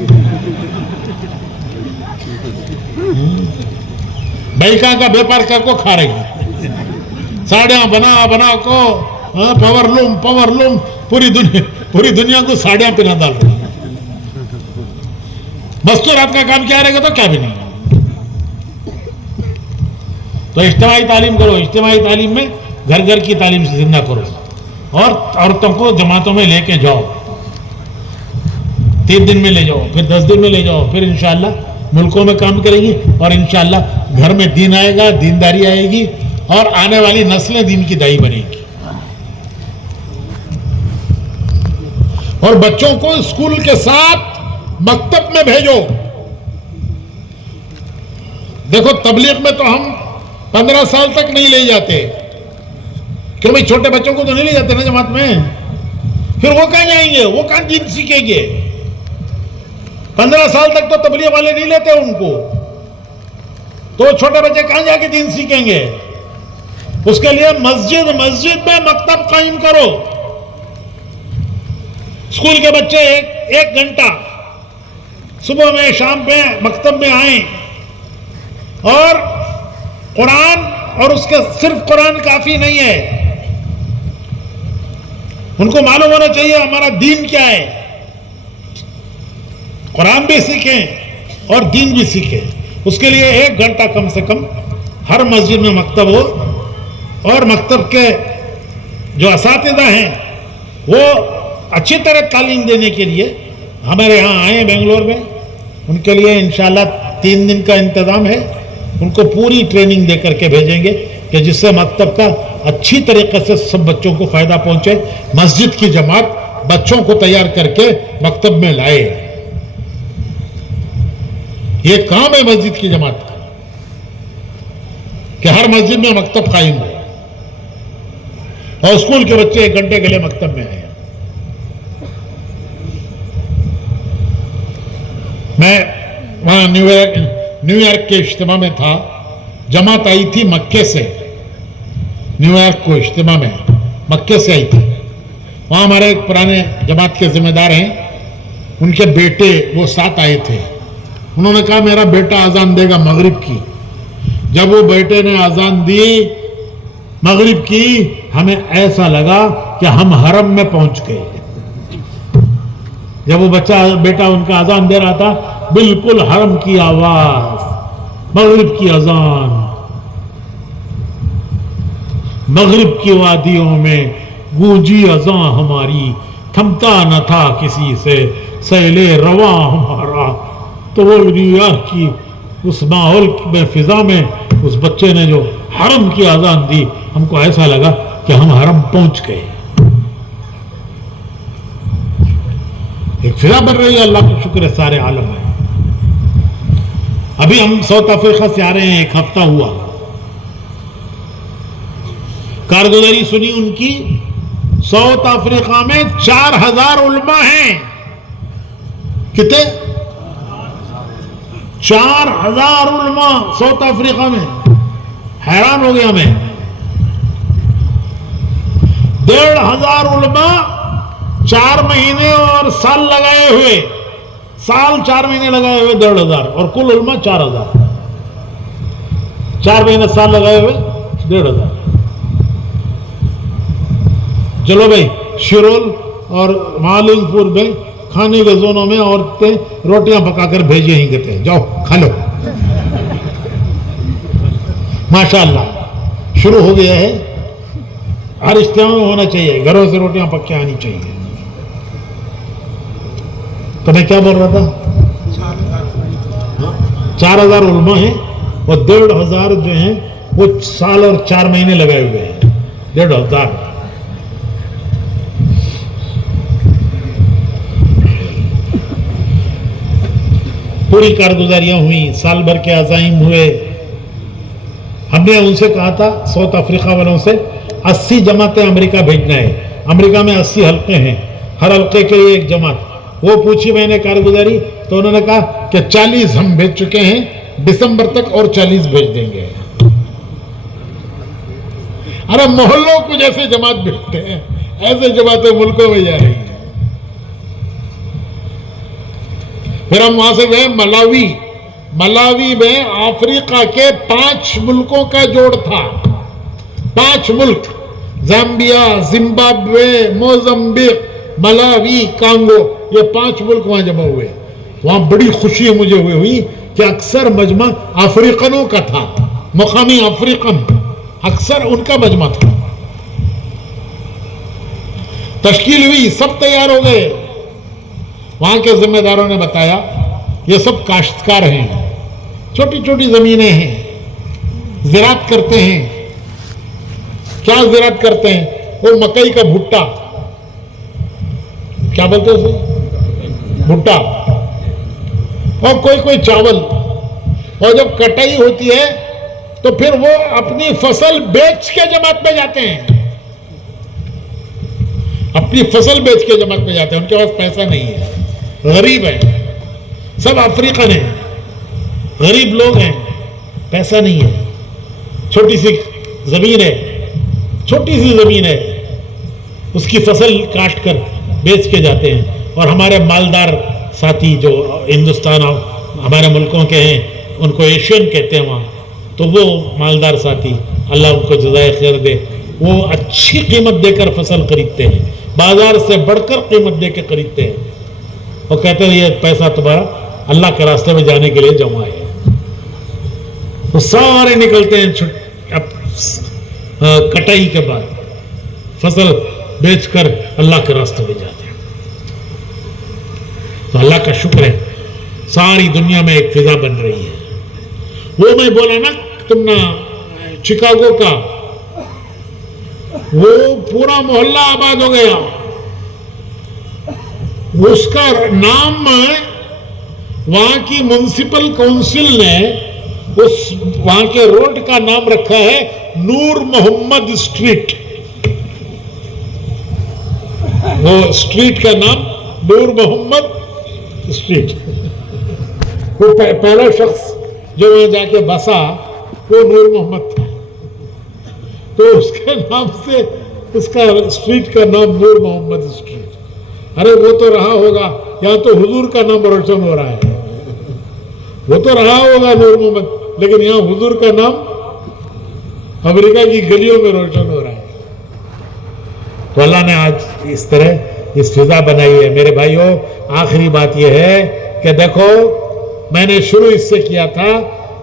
بیکا کا بیپار کر کو کھا رہی ہیں. ساڑیاں بنا بنا کو پاور لوم پوری دنیا کو ساڑیاں پینا ڈال رہی ہیں. مستورات کا کام کیا رہے گا تو کیا بھی نہیں. تو اجتماعی تعلیم کرو. اجتماعی تعلیم میں گھر گھر کی تعلیم سے زندہ کرو، اور عورتوں کو جماعتوں میں لے کے جاؤ. 3 دن میں لے جاؤ، پھر 10 دن میں لے جاؤ، پھر انشاءاللہ ملکوں میں کام کریں گی، اور انشاءاللہ گھر میں دین آئے گا، دینداری آئے گی، اور آنے والی نسلیں دین کی دائی بنے گی. اور بچوں کو اسکول کے ساتھ مکتب میں بھیجو. دیکھو تبلیغ میں تو ہم 15 سال تک نہیں لے جاتے، کیوں بھائی چھوٹے بچوں کو تو نہیں لے جاتے نا جماعت میں. پھر وہ کہاں جائیں گے؟ وہ کہاں دین سیکھیں گے؟ 15 سال تک تو تبلیغ والے نہیں لیتے ان کو، تو چھوٹے بچے کہاں جا کے دین سیکھیں گے؟ اس کے لیے مسجد میں مکتب قائم کرو. اسکول کے بچے 1 گھنٹہ صبح میں شام پہ مکتب میں آئیں، اور قرآن، اور اس کے صرف قرآن کافی نہیں ہے، ان کو معلوم ہونا چاہیے ہمارا دین کیا ہے. قرآن بھی سیکھیں اور دین بھی سیکھیں. اس کے لیے 1 گھنٹہ کم سے کم ہر مسجد میں مکتب ہو، اور مکتب کے جو اساتذہ ہیں وہ اچھی طرح تعلیم دینے کے لیے ہمارے یہاں آئے بنگلور میں. ان کے لیے انشاءاللہ 3 دن کا انتظام ہے. ان کو پوری ٹریننگ دے کر کے بھیجیں گے کہ جس سے مکتب کا اچھی طریقے سے سب بچوں کو فائدہ پہنچے. مسجد کی جماعت بچوں کو تیار کر کے مکتب میں لائے. یہ کام ہے مسجد کی جماعت کا کہ ہر مسجد میں مکتب قائم ہو، اور اسکول کے بچے 1 گھنٹے کے لیے مکتب میں آئے. میں وہاں نیو یارک کے اجتماع میں تھا. جماعت آئی تھی مکے سے، نیو یارک کو اجتماع میں مکے سے آئی تھی. وہاں ہمارے ایک پرانے جماعت کے ذمہ دار ہیں، ان کے بیٹے وہ ساتھ آئے تھے. انہوں نے کہا میرا بیٹا اذان دے گا مغرب کی. جب وہ بیٹے نے اذان دی مغرب کی، ہمیں ایسا لگا کہ ہم حرم میں پہنچ گئے. جب وہ بیٹا ان کا اذان دے رہا تھا، بالکل حرم کی آواز. مغرب کی اذان، مغرب کی وادیوں میں گونجی اذان ہماری، تھمتا نہ تھا کسی سے سیلے رواں ہمارا. تو وہ نیو یارک کی اس ماحول میں، فضا میں اس بچے نے جو حرم کی اذان دی، ہم کو ایسا لگا کہ ہم حرم پہنچ گئے. ایک فضا بن رہی ہے، اللہ کا شکر ہے سارے عالم میں. ابھی ہم ساؤتھ افریقہ سے آ رہے ہیں، ایک ہفتہ ہوا. کارگزاری سنی ان کی. ساؤتھ افریقہ میں 4000 علماء ہیں. کتنے؟ 4000 علماء ساؤتھ افریقہ میں. حیران ہو گیا میں. 1500 علماء 4 مہینے اور سال لگائے ہوئے، سال 4 مہینے لگائے ہوئے 1500، اور کل علماء 4000. 4 مہینے سال لگائے ہوئے 1500. چلو بھائی، شرول اور معلوم پور میں کھانے کے زونوں میں عورتیں روٹیاں پکا کر بھیجے ہی کہتے ہیں، جاؤ کھا لو. ماشاءاللہ شروع ہو گیا ہے. ہر اجتماع میں ہونا چاہیے، گھروں سے روٹیاں پکے آنی چاہیے. تو میں کیا بول رہا تھا؟ 4000 علماء ہیں اور 1500 جو ہیں وہ سال اور 4 مہینے لگائے ہوئے ہیں. 1500 پوری کارگزاریاں ہوئیں، سال بھر کے عزائم ہوئے. ہم نے ان سے کہا تھا ساؤتھ افریقہ والوں سے 80 جماعتیں امریکہ بھیجنا ہے. امریکہ میں 80 حلقے ہیں، ہر حلقے کے لیے ایک جماعت. وہ پوچھی میں نے کارگزاری، تو انہوں نے کہا کہ 40 ہم بھیج چکے ہیں، دسمبر تک اور 40 بھیج دیں گے. ارے محلوں کو جیسے جماعت بھیجتے ہیں ایسے جماعتیں ملکوں میں جا رہی ہیں. پھر ہم وہاں سے گئے ملاوی. ملاوی میں افریقہ کے 5 ملکوں کا جوڑ تھا. 5 ملک، زامبیا، زمبابوے، موزمبیق، ملاوی، کانگو، یہ 5 ملک وہاں جمع ہوئے. وہاں بڑی خوشی مجھے ہوئی کہ اکثر مجمع افریقنوں کا تھا، مقامی افریقن، اکثر ان کا مجمع تھا. تشکیل ہوئی، سب تیار ہو گئے. وہاں کے ذمہ داروں نے بتایا یہ سب کاشتکار ہیں، چھوٹی چھوٹی زمینیں ہیں، زراعت کرتے ہیں. کیا زراعت کرتے ہیں؟ وہ مکئی کا بھٹا، کیا بولتے ہیں اسے؟ بھٹا. اور کوئی چاول. اور جب کٹائی ہوتی ہے تو پھر وہ اپنی فصل بیچ کے جماعت میں جاتے ہیں. اپنی فصل بیچ کے جماعت میں جاتے ہیں. ان کے پاس پیسہ نہیں ہے، غریب ہیں، سب افریقن ہیں، غریب لوگ ہیں، پیسہ نہیں ہے. چھوٹی سی زمین ہے، چھوٹی سی زمین ہے، اس کی فصل کاشت کر بیچ کے جاتے ہیں. اور ہمارے مالدار ساتھی جو ہندوستان اور ہمارے ملکوں کے ہیں، ان کو ایشین کہتے ہیں وہاں، تو وہ مالدار ساتھی اللہ ان کو جزائے خیر دے، وہ اچھی قیمت دے کر فصل خریدتے ہیں، بازار سے بڑھ کر قیمت دے کے خریدتے ہیں. وہ کہتے ہیں یہ پیسہ تمہارا اللہ کے راستے میں جانے کے لیے جمع ہے. وہ سارے نکلتے ہیں کٹائی کے بعد فصل بیچ کر اللہ کے راستے میں جاتے ہیں. تو اللہ کا شکر ہے ساری دنیا میں ایک فضا بن رہی ہے. وہ میں بولا نا تم نے چکاگو کا، وہ پورا محلہ آباد ہو گیا. اس کا نام وہاں کی میونسپل کونسل نے وہاں کے روڈ کا نام رکھا ہے نور محمد اسٹریٹ. وہ اسٹریٹ کا نام نور محمد اسٹریٹ. وہ پہلا شخص جو وہاں جا کے بسا وہ نور محمد تھا، تو اس کے نام سے اس کا اسٹریٹ کا نام نور محمد اسٹریٹ. ارے وہ تو رہا ہوگا، یہاں تو حضور کا نام روشن ہو رہا ہے. وہ تو رہا ہوگا نور محمد، لیکن یہاں حضور کا نام امریکہ کی گلیوں میں روشن ہو رہا ہے. تو اللہ نے آج اس طرح اس فضا بنائی ہے. میرے بھائیوں، آخری بات یہ ہے کہ دیکھو میں نے شروع اس سے کیا تھا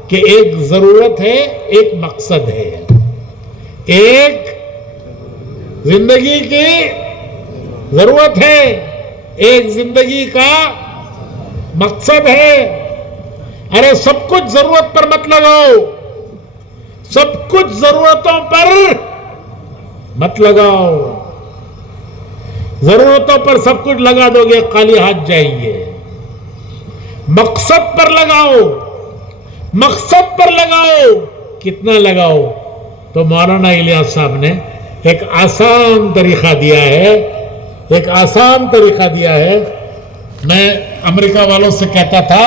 کہ ایک ضرورت ہے، ایک مقصد ہے. ایک زندگی کی ضرورت ہے، ایک زندگی کا مقصد ہے. ارے سب کچھ ضرورت پر مت لگاؤ، سب کچھ ضرورتوں پر مت لگاؤ. ضرورتوں پر سب کچھ لگا دو گے خالی ہاتھ جائیں گے. مقصد پر لگاؤ، مقصد پر لگاؤ. کتنا لگاؤ؟ تو مولانا الیاس صاحب نے ایک آسان طریقہ دیا ہے، ایک آسان طریقہ دیا ہے. میں امریکہ والوں سے کہتا تھا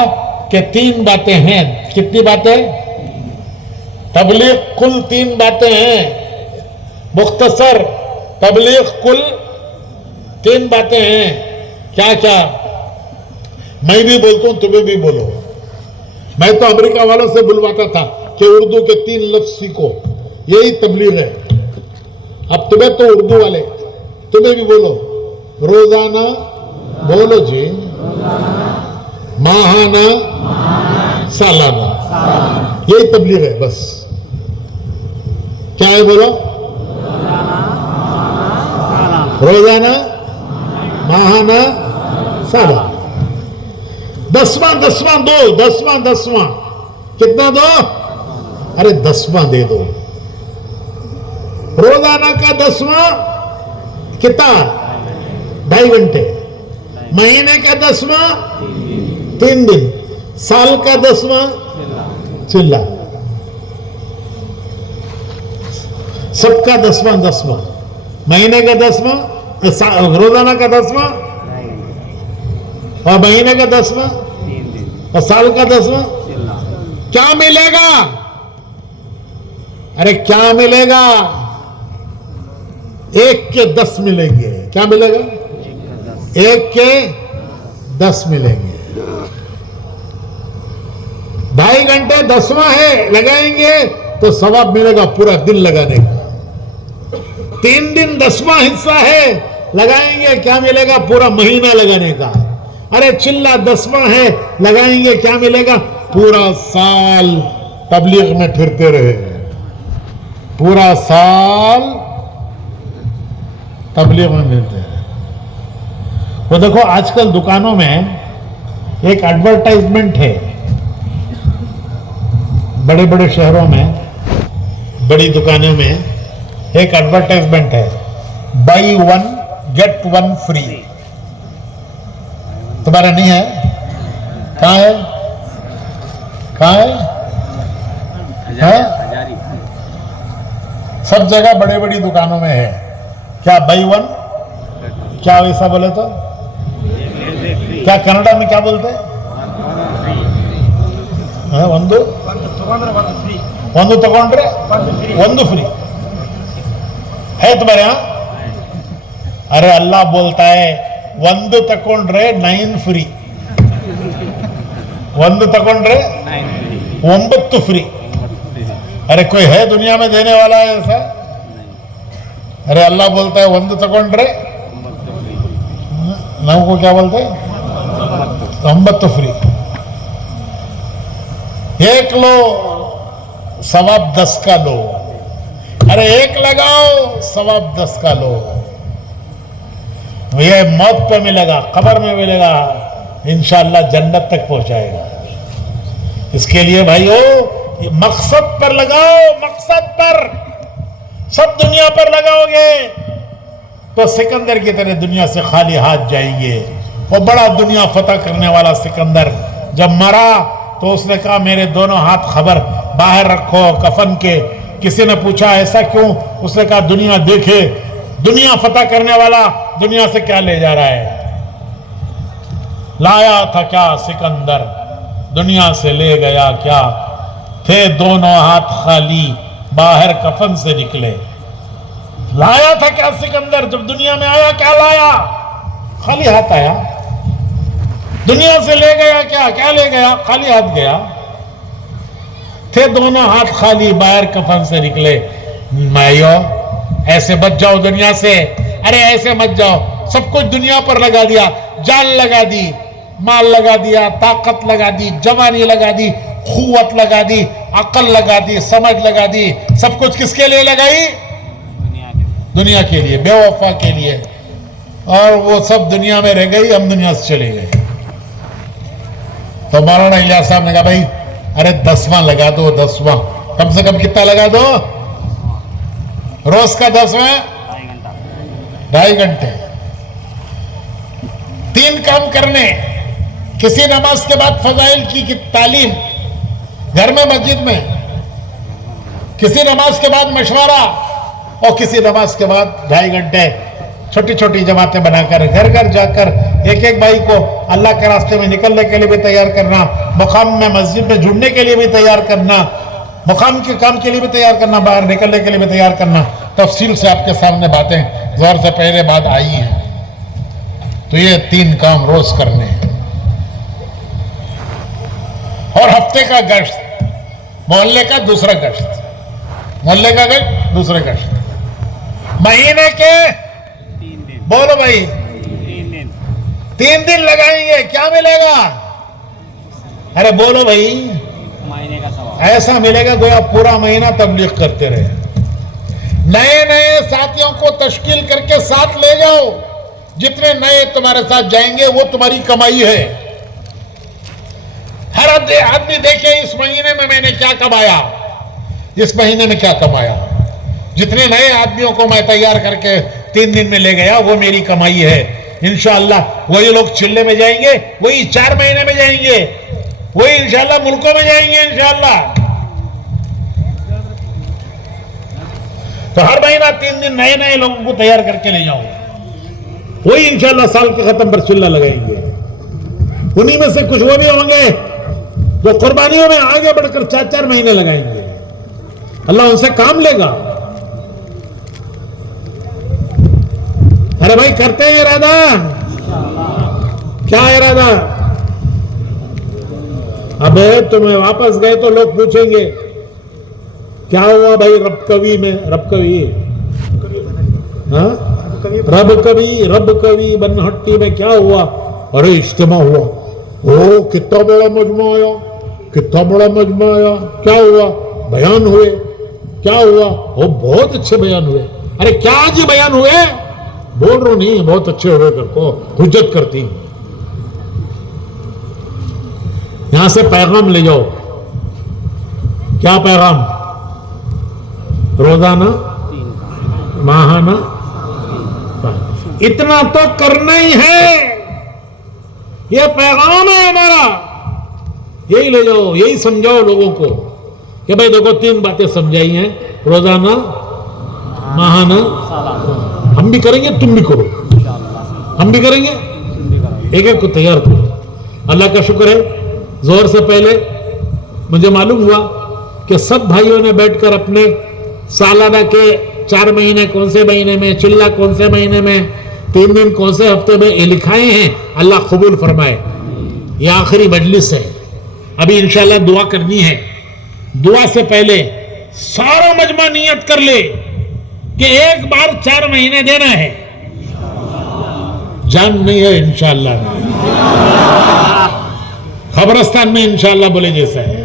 کہ 3 باتیں ہیں. کتنی باتیں؟ تبلیغ کل 3 باتیں ہیں. مختصر تبلیغ کل 3 باتیں ہیں. کیا کیا؟ میں بھی بولتا ہوں، تمہیں بھی بولو. میں تو امریکہ والوں سے بلواتا تھا کہ اردو کے 3 لفظ سیکھو، یہی تبلیغ ہے. اب تمہیں تو اردو والے، تمہیں بھی بولو. روزانہ بولو جی، ماہانہ، سالانہ، یہی تبلیغ ہے. بس کیا ہے؟ بولو. روزانہ، ماہانہ، سالانہ. 10واں دو، 10واں کتنا دو؟ ارے 10واں دے دو. روزانہ کا 10واں کتنا؟ 2.5 گھنٹے. مہینے کا 10واں 3 دن. سال کا 10واں چلا. سب کا 10واں. مہینے کا 10واں، روزانہ کا 10واں، اور مہینے کا 10واں، اور سال کا 10واں. کیا ملے گا؟ ارے کیا ملے گا؟ 1 کے 10 ملیں گے. کیا ملے گا؟ 1 کے 10 ملیں گے. 2.5 گھنٹے 10واں ہے، لگائیں گے تو ثواب ملے گا پورا دن لگانے کا. 3 دن 10واں حصہ ہے، لگائیں گے کیا ملے گا؟ پورا مہینہ لگانے کا. ارے چلا 10واں ہے، لگائیں گے کیا ملے گا؟ پورا سال تبلیغ میں پھرتے رہے. پورا سال تبلیغ میں ملتے ہیں. وہ دیکھو آج کل دکانوں میں ایک ایڈورٹائزمنٹ ہے، بڑے بڑے شہروں میں بڑی دکانوں میں ایک ایڈورٹائزمنٹ ہے، بائی 1 گیٹ 1 فری. تمہارا نہیں ہے؟ کہاں ہے؟ کہاں ہے؟ سب جگہ بڑے بڑی دکانوں میں ہے. کیا بائی 1؟ کیا ویسا بولے تو کیا کنڈا میں کیا بولتے ہیں؟ ಒಂದು ತಗೊಂಡ್ರೆ ಒಂದು ಫ್ರೀ ہے تمہارے یہاں؟ ارے اللہ بولتا ہے 1 ತಗೊಂಡ್ರೆ 9 ಫ್ರೀ. 1 ತಗೊಂಡ್ರೆ 9 ಫ್ರೀ. ارے کوئی ہے دنیا میں دینے والا ہے ایسا؟ ارے اللہ بولتا ہے 1 ತಗೊಂಡ್ರೆ 9 کو کیا بولتے ہیں؟ 9 ಫ್ರೀ. 1 لو ثواب 10 کا لو. ارے 1 لگاؤ ثواب 10 کا لو. یہ موت پہ ملے گا، قبر میں ملے گا، انشاءاللہ جنت تک پہنچائے گا. اس کے لیے بھائیو مقصد پر لگاؤ. مقصد پر. سب دنیا پر لگاؤ گے تو سکندر کی طرح دنیا سے خالی ہاتھ جائیں گے. وہ بڑا دنیا فتح کرنے والا سکندر جب مرا تو اس نے کہا میرے دونوں ہاتھ خبر باہر رکھو کفن کے. کسی نے پوچھا ایسا کیوں؟ اس نے کہا دنیا دیکھے دنیا فتح کرنے والا دنیا سے کیا لے جا رہا ہے. لایا تھا کیا سکندر، دنیا سے لے گیا کیا. تھے دونوں ہاتھ خالی باہر کفن سے نکلے. لایا تھا کیا سکندر، جب دنیا میں آیا کیا لایا؟ خالی ہاتھ آیا. دنیا سے لے گیا کیا؟ کیا لے گیا؟ خالی ہاتھ گیا. تھے دونوں ہاتھ خالی باہر کفن سے نکلے. مائیو ایسے بچ جاؤ دنیا سے. ارے ایسے مت جاؤ. سب کچھ دنیا پر لگا دیا، جان لگا دی، مال لگا دیا, طاقت لگا دی, جوانی لگا دی, قوت لگا دی, عقل لگا دی, سمجھ لگا دی, سب کچھ کس کے لیے لگائی؟ دنیا کے لیے, بے وفا کے لیے. اور وہ سب دنیا میں رہ گئی, ہم دنیا سے چلے گئے. تو مولانا الیاس صاحب نے کہا بھائی ارے 10واں لگا دو, 10واں کم سے کم کتنا لگا دو؟ روز کا 10واں 2.5 گھنٹے. 3 کام کرنے, کسی نماز کے بعد فضائل کی تعلیم گھر میں مسجد میں, کسی نماز کے بعد مشورہ, اور کسی نماز کے بعد 2.5 گھنٹے چھوٹی چھوٹی جماعتیں بنا کر گھر گھر جا کر ایک ایک بھائی کو اللہ کے راستے میں نکلنے کے لیے بھی تیار کرنا, مقام میں مسجد میں جڑنے کے لیے بھی تیار کرنا, مقام کے کام کے لیے بھی تیار کرنا, باہر نکلنے کے لیے بھی تیار کرنا. تفصیل سے آپ کے سامنے باتیں زور سے پہلے بعد آئی ہیں. تو یہ 3 کام روز کرنے ہیں. اور ہفتے کا گشت, محلے کا دوسرا گشت, محلے کا گشت دوسرا گشت, مہینے کے بولو بھائی 3 دن لگائیں گے, کیا ملے گا؟ ارے بولو بھائی, ایسا ملے گا گویا پورا مہینہ تبلیغ کرتے رہے. نئے نئے ساتھیوں کو تشکیل کر کے ساتھ لے جاؤ, جتنے نئے تمہارے ساتھ جائیں گے وہ تمہاری کمائی ہے. ہر آدمی دیکھے اس مہینے میں نے کیا کمایا, اس مہینے میں کیا کمایا. جتنے نئے آدمیوں کو میں تیار کر کے 3 دن میں لے گیا وہ میری کمائی ہے. انشاءاللہ وہی لوگ چلے میں جائیں گے, وہی 4 مہینے میں جائیں گے, وہی انشاءاللہ ملکوں میں جائیں گے انشاءاللہ. تو ہر مہینہ 3 دن نئے نئے لوگوں کو تیار کر کے لے جاؤ, وہی انشاءاللہ سال کے ختم پر چلہ لگائیں گے. انہی میں سے کچھ وہ بھی ہوں گے جو قربانیوں میں آگے بڑھ کر 4 مہینے لگائیں گے. اللہ ان سے کام لے گا. ارے بھائی کرتے ہیں ارادہ, کیا ارادہ؟ اب تمہیں واپس گئے تو لوگ پوچھیں گے کیا ہوا بھائی رب کبھی میں, رب کبھی ہاں رب کبھی بنہٹی میں کیا ہوا؟ ارے اجتماع ہوا, او کتنا بڑا مجمع آیا, کتنا بڑا مجمع آیا, کیا ہوا؟ بیان ہوئے. کیا ہوا؟ وہ بہت اچھے بیان ہوئے. ارے کیا جی بیان ہوئے؟ بول رہا نہیں, بہت اچھے ہوئے, کر کو حجت کرتی. یہاں سے پیغام لے جاؤ. کیا پیغام؟ روزانہ, ماہانہ, اتنا تو کرنا ہی ہے. یہ پیغام ہے ہمارا, یہی لے جاؤ, یہی سمجھاؤ لوگوں کو کہ بھائی دیکھو 3 باتیں سمجھائی ہیں, روزانہ, ماہانہ. ہم بھی کریں گے, تم بھی کرو, ہم بھی کریں گے, ایک ایک کو تیار کرو. اللہ کا شکر ہے زور سے پہلے مجھے معلوم ہوا کہ سب بھائیوں نے بیٹھ کر اپنے سالانہ کے 4 مہینے کون سے مہینے میں, چلہ کون سے مہینے میں, 3 دن کون سے ہفتے میں, یہ لکھائے ہیں. اللہ قبول فرمائے. یہ آخری مجلس ہے, ابھی انشاءاللہ دعا کرنی ہے. دعا سے پہلے سارا مجمع نیت کر لے کہ ایک بار 4 مہینے دینا ہے. جان نہیں ہے انشاءاللہ, خبرستان میں انشاءاللہ بولے جیسا ہے.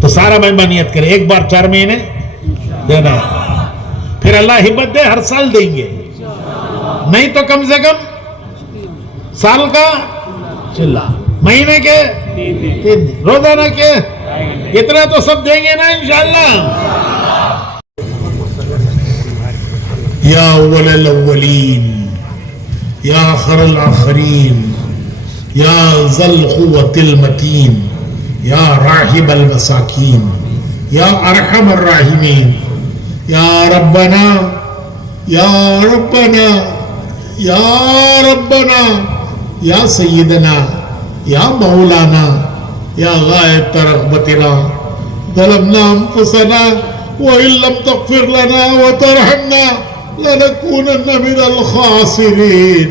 تو سارا مجمع نیت کرے ایک بار 4 مہینے دینا ہے. پھر اللہ ہمت دے ہر سال دیں گے, نہیں تو کم سے کم سال کا چلہ, مہینے کے 3 دن, روزانہ کے اتنا تو سب دیں گے نا انشاءاللہ. یا اول الاولین, یا آخر الاخرین, یا ذا القوة المتین, یا راحم المساکین, یا ارحم الراحمین, یا ربنا, یا ربنا, یا ربنا, یا سیدنا, یا مولانا, یا غایت رغبتنا, ظلمنا انفسنا وإن لم تغفر لنا وترحمنا لنكونن من الخاسرين.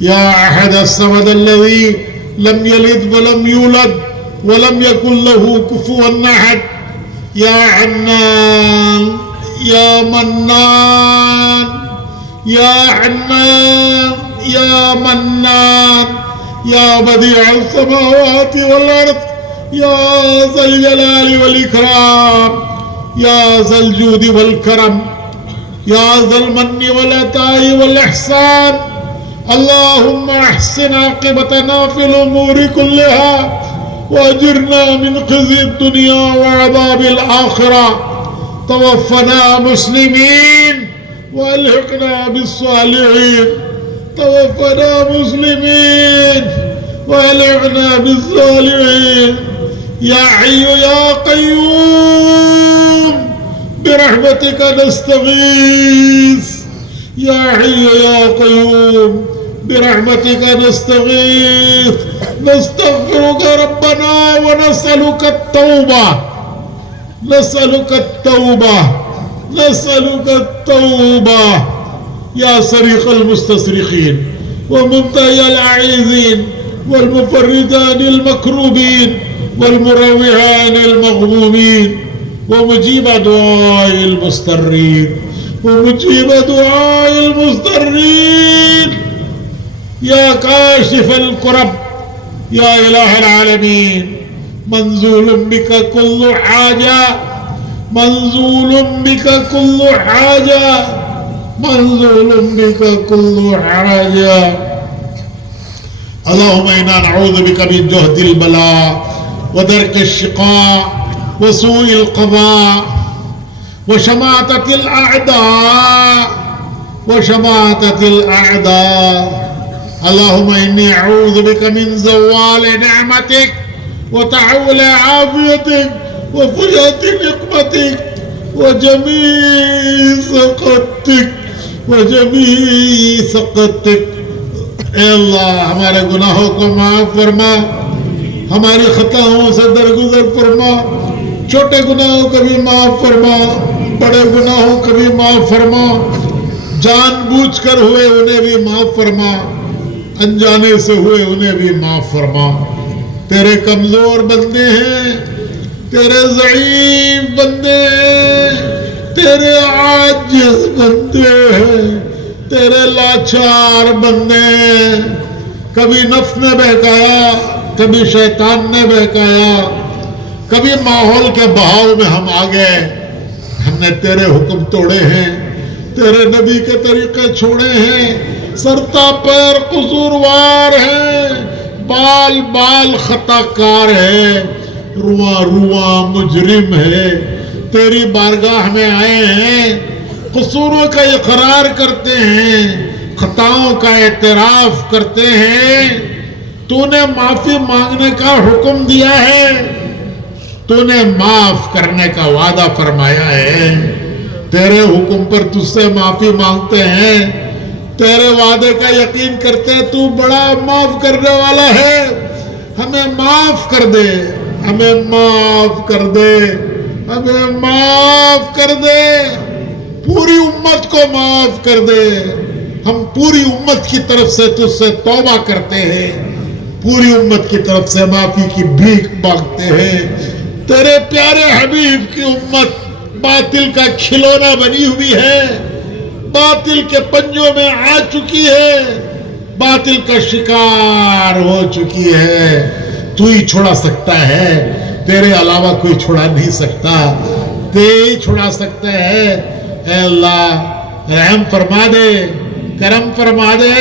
يا أحد الصمد الذي لم يلد ولم يولد ولم يكن له كفوا أحد. يا حنان, يا منان, يا حنان, يا منان يا بديع السماوات والأرض يا ذا الجلال والإكرام يا ذا الجود والكرم يا ذا المن والعطاء والإحسان اللهم احسن عاقبتنا في الأمور كلها وأجرنا من خزي الدنيا وعذاب الآخرة توفنا مسلمين والحقنا بالصالحين توفنا مسلمين والحقنا بالصالحين يا حي يا قيوم برحمتك نستغيث يا حي يا قيوم برحمتك نستغيث نستغفرك ربنا ونسألك التوبة نسألك التوبة نسألك التوبة يا صريخ المستصرخين ومنتهي العائذين والمفردان المكروبين والمروعان المغمومين ومجيب دعاء المضطرين ومجيب دعاء المضطرين يا كاشف الكرب يا إله العالمين منزول بك كل حاجة منزول بك كل حاجة منزول بك كل حاجة اللهم إنا نعوذ بك من جهد البلاء ودرك الشقاء وسوء القضاء وشماتة الأعداء وشماتة الأعداء اللهم إني أعوذ بك من زوال نعمتك وتحول عافيتك وفجأة نقمتك وجميع سخطك وجميع سخطك اے اللہ ہمارے گناہوں کو معاف فرما ہماری خطاؤں سے درگزر فرما چھوٹے گناہوں کو بھی معاف فرما بڑے گناہوں کو بھی معاف فرما جان بوجھ کر ہوئے انہیں بھی معاف فرما انجانے سے ہوئے انہیں بھی معاف فرما تیرے کمزور بندے ہیں تیرے ضعیف بندے ہیں تیرے عاجز بندے ہیں تیرے لاچار بندے ہیں کبھی نفس نے بہکایا کبھی شیطان نے بہکایا کبھی ماحول کے بہاؤ میں ہم آ گئے ہم نے تیرے حکم توڑے ہیں تیرے نبی کے طریقے چھوڑے ہیں سرتا پیر قصوروار ہیں بال بال خطا کار ہے رواں رواں مجرم ہے تیری بارگاہ میں آئے ہیں قصوروں کا اقرار کرتے ہیں خطاؤں کا اعتراف کرتے ہیں تو نے معافی مانگنے کا حکم دیا ہے تو نے معاف کرنے کا وعدہ فرمایا ہے تیرے حکم پر تجھ سے معافی مانگتے ہیں تیرے وعدے کا یقین کرتے ہیں تو بڑا معاف کرنے والا ہے ہمیں معاف کر دے ہمیں معاف کر دے ہمیں معاف کر دے پوری امت کو معاف کر دے ہم پوری امت کی طرف سے تجھ سے توبہ کرتے ہیں پوری امت کی طرف سے معافی کی بھیک مانگتے ہیں تیرے پیارے حبیب کی امت باطل کا کھلونا بنی ہوئی ہے باطل کے پنجوں میں آ چکی ہے باطل کا شکار ہو چکی ہے تو ہی چھڑا سکتا ہے تیرے علاوہ کوئی چھڑا نہیں سکتا تو ہی چھڑا سکتا ہے اے اللہ رحم فرما دے کرم فرما دے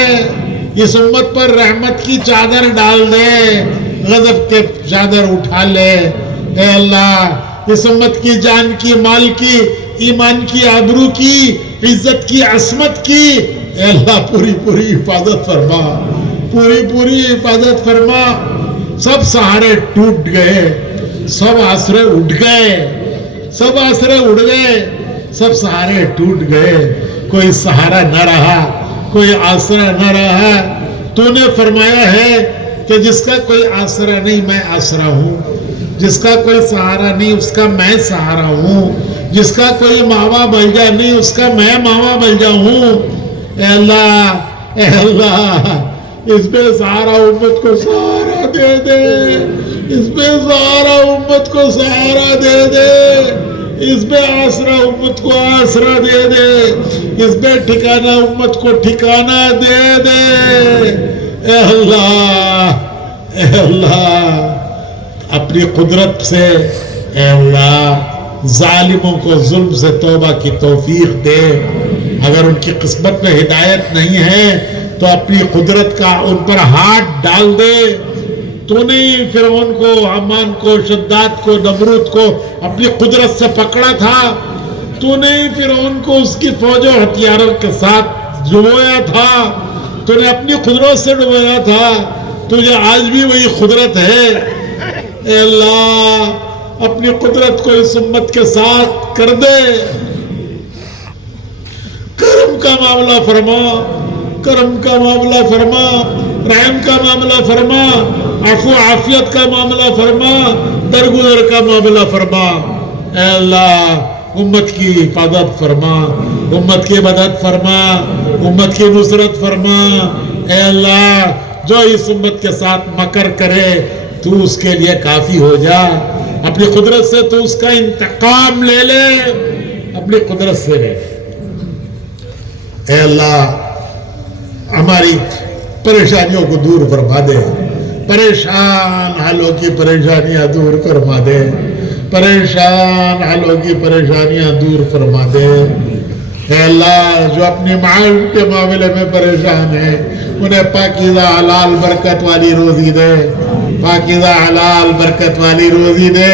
اس امت پر رحمت کی چادر ڈال دے غضب کے چادر اٹھا لے اے اللہ اس امت کی جان کی مال کی ایمان کی آبرو کی عزت کی عصمت کی اے اللہ پوری پوری حفاظت فرما پوری پوری حفاظت فرما سب سہارے ٹوٹ گئے سب آسرے اٹھ گئے سب آسرے اٹھ گئے سب سہارے ٹوٹ گئے کوئی سہارا نہ رہا کوئی آسرا نہ رہا تو نے فرمایا ہے کہ جس کا کوئی آسرا نہیں میں آسرا ہوں جس کا کوئی سہارا نہیں اس کا میں سہارا ہوں جس کا کوئی ماوا بلجا نہیں اس کا میں ماوا بلجا ہوں اے اللہ اس پہ سارا امت کو سہارا دے دے اس پہ سارا امت کو سہارا دے دے اس بے آسرا امت کو آسرا دے دے، اس بے ٹھکانہ امت کو ٹھکانہ دے دے۔ اے اللہ، اے اللہ، اپنی قدرت سے اے اللہ ظالموں کو ظلم سے توبہ کی توفیق دے۔ اگر ان کی قسمت میں ہدایت نہیں ہے تو اپنی قدرت کا ان پر ہاتھ ڈال دے۔ تو نے فرعون کو، حامان کو، شداد کو، نمرود کو اپنی قدرت سے پکڑا تھا، تو نے فرعون کو اس کی فوج و ہتھیاروں کے ساتھ ڈبویا تھا، تو نے اپنی قدرت سے ڈبویا تھا، تجھے آج بھی وہی قدرت ہے۔ اے اللہ اپنی قدرت کو اس امت کے ساتھ کر دے، کرم کا معاملہ فرما، کرم کا معاملہ فرما، رحم کا معاملہ فرما، عفو عافیت کا معاملہ فرما، درگزر کا معاملہ فرما۔ اے اللہ امت کی حفاظت فرما، امت کی مدد فرما، امت کی نصرت فرما۔ اے اللہ جو اس امت کے ساتھ مکر کرے تو اس کے لیے کافی ہو جا، اپنی قدرت سے تو اس کا انتقام لے لے، اپنی قدرت سے لے۔ اے اللہ ہماری پریشانیوں کو دور فرما دے، پریشان حالوں کی پریشانیاں دور فرما دے، پریشان حالوں کی پریشانیاں دور فرما دے۔ اے اللہ جو اپنی معاش کے معاملے میں پریشان ہیں انہیں پاکیزہ حلال برکت والی روزی دے، پاکیزہ حلال برکت والی روزی دے،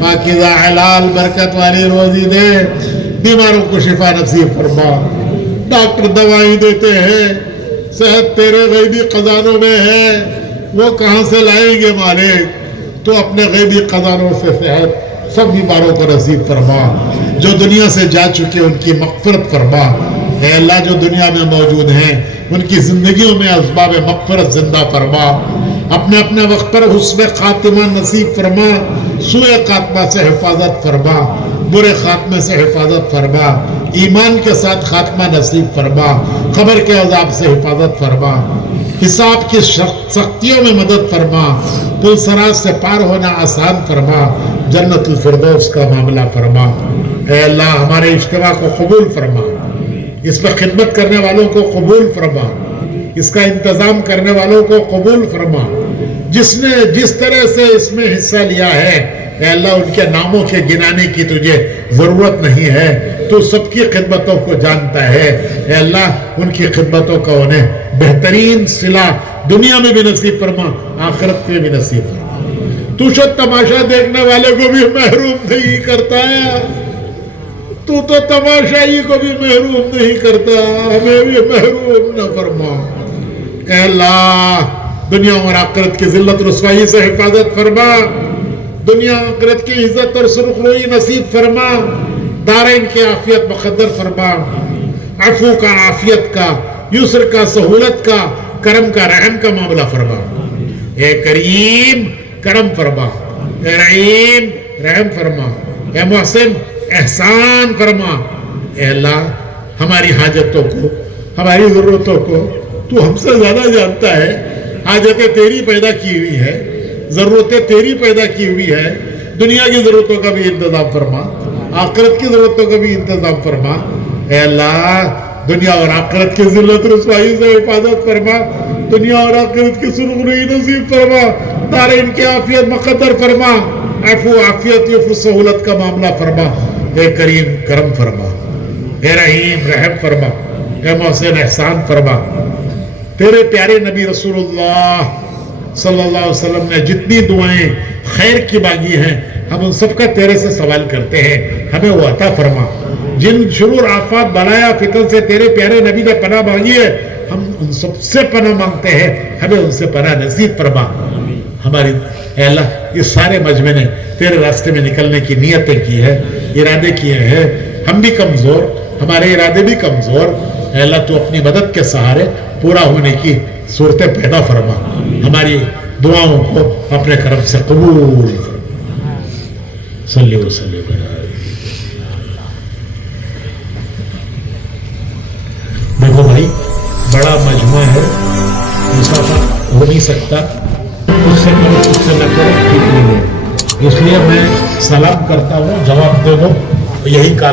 پاکیزہ حلال برکت والی روزی دے۔ بیماروں کو شفا نصیب فرما۔ ڈاکٹر دوائیں دیتے ہیں، صحت تیرے غیبی خزانوں میں ہے، وہ کہاں سے لائیں گے مالک؟ تو اپنے غیبی خزانوں سے صحت سب بیماروں کو نصیب فرما۔ جو دنیا سے جا چکے ان کی مغفرت فرما۔ اے اللہ جو دنیا میں موجود ہیں ان کی زندگیوں میں اسباب مغفرت زندہ فرما، اپنے اپنے وقت پر حسن خاتمہ نصیب فرما، سوء خاتمہ سے حفاظت فرما، برے خاتمے سے حفاظت فرما، ایمان کے ساتھ خاتمہ نصیب فرما، قبر کے عذاب سے حفاظت فرما، حساب کی سختیوں میں مدد فرما، پل صراط سے پار ہونا آسان فرما، جنت الفردوس کا معاملہ فرما۔ اے اللہ ہمارے اجتماع کو قبول فرما، اس پر خدمت کرنے والوں کو قبول فرما، اس کا انتظام کرنے والوں کو قبول فرما، جس نے جس طرح سے اس میں حصہ لیا ہے اے اللہ ان کے ناموں کے گنانے کی تجھے ضرورت نہیں ہے، تو سب کی خدمتوں کو جانتا ہے۔ اے اللہ ان کی خدمتوں کا انہیں بہترین صلہ دنیا میں بھی نصیب فرما، آخرت میں بھی نصیب فرما۔ تو شد تماشا دیکھنے والے کو بھی محروم نہیں کرتا ہے، تو تماشائی کو بھی محروم نہیں کرتا، ہمیں بھی محروم نہ فرما۔ اے اللہ دنیا اور آخرت کی ذلت رسوائی سے حفاظت فرما، دنیا آخرت کی عزت اور سرخروئی نصیب فرما، دارین کی عافیت مقدر فرما، عفو کا، عافیت کا، یسر کا، سہولت کا، کرم کا، رحم کا معاملہ فرما۔ اے کریم کرم فرما، اے رحیم رحم فرما، اے محسن احسان فرما۔ اے اللہ ہماری حاجتوں کو، ہماری ضرورتوں کو تو ہم سے زیادہ جانتا ہے، حاجتیں تیری پیدا کی ہوئی ہے، ضرورتیں تیری پیدا کی ہوئی ہے، دنیا کی ضرورتوں کا بھی انتظام فرما، آخرت کی ضرورتوں کا بھی انتظام فرما۔ اے اللہ دنیا اور آخرت کی ذلت رسوائی سے حفاظت فرما، دنیا اور آخرت کی سرخروئی نصیب فرما، دارین کی عافیت مقدر فرما، عفو عافیت یفو سہولت کا معاملہ فرما۔ اے کریم کرم فرما، اے رحیم رحم فرما، اے محسن احسان فرما۔ تیرے پیارے نبی رسول اللہ صلی اللہ علیہ وسلم نے جتنی دعائیں خیر کی مانگی ہیں ہم ان سب کا تیرے سے سوال کرتے ہیں، ہمیں وہ عطا فرما۔ جن شرور آفات بلایا فتن سے تیرے پیارے نبی نے پناہ مانگی ہے ہم ان سب سے پناہ مانگتے ہیں، ہمیں ان سے پناہ نصیب فرما۔ ہماری اے اللہ اس سارے مجمع نے تیرے راستے میں نکلنے کی نیتیں کی ہے، ارادے کیے ہیں، ہم بھی کمزور، ہمارے ارادے بھی کمزور، اے اللہ تو اپنی مدد کے سہارے پورا ہونے کی صورتیں پیدا فرما، ہماری دعاؤں کو اپنے کرم سے قبول فرما۔ صلی وسلم علی۔ دیکھو بھائی بڑا مجموعہ ہے، مسافہ ہو نہیں سکتا، اس سے کرو اس سے نہ کرو ٹھیک نہیں ہے، اس لیے میں سلام کرتا ہوں، جواب دے دو۔ یہی کار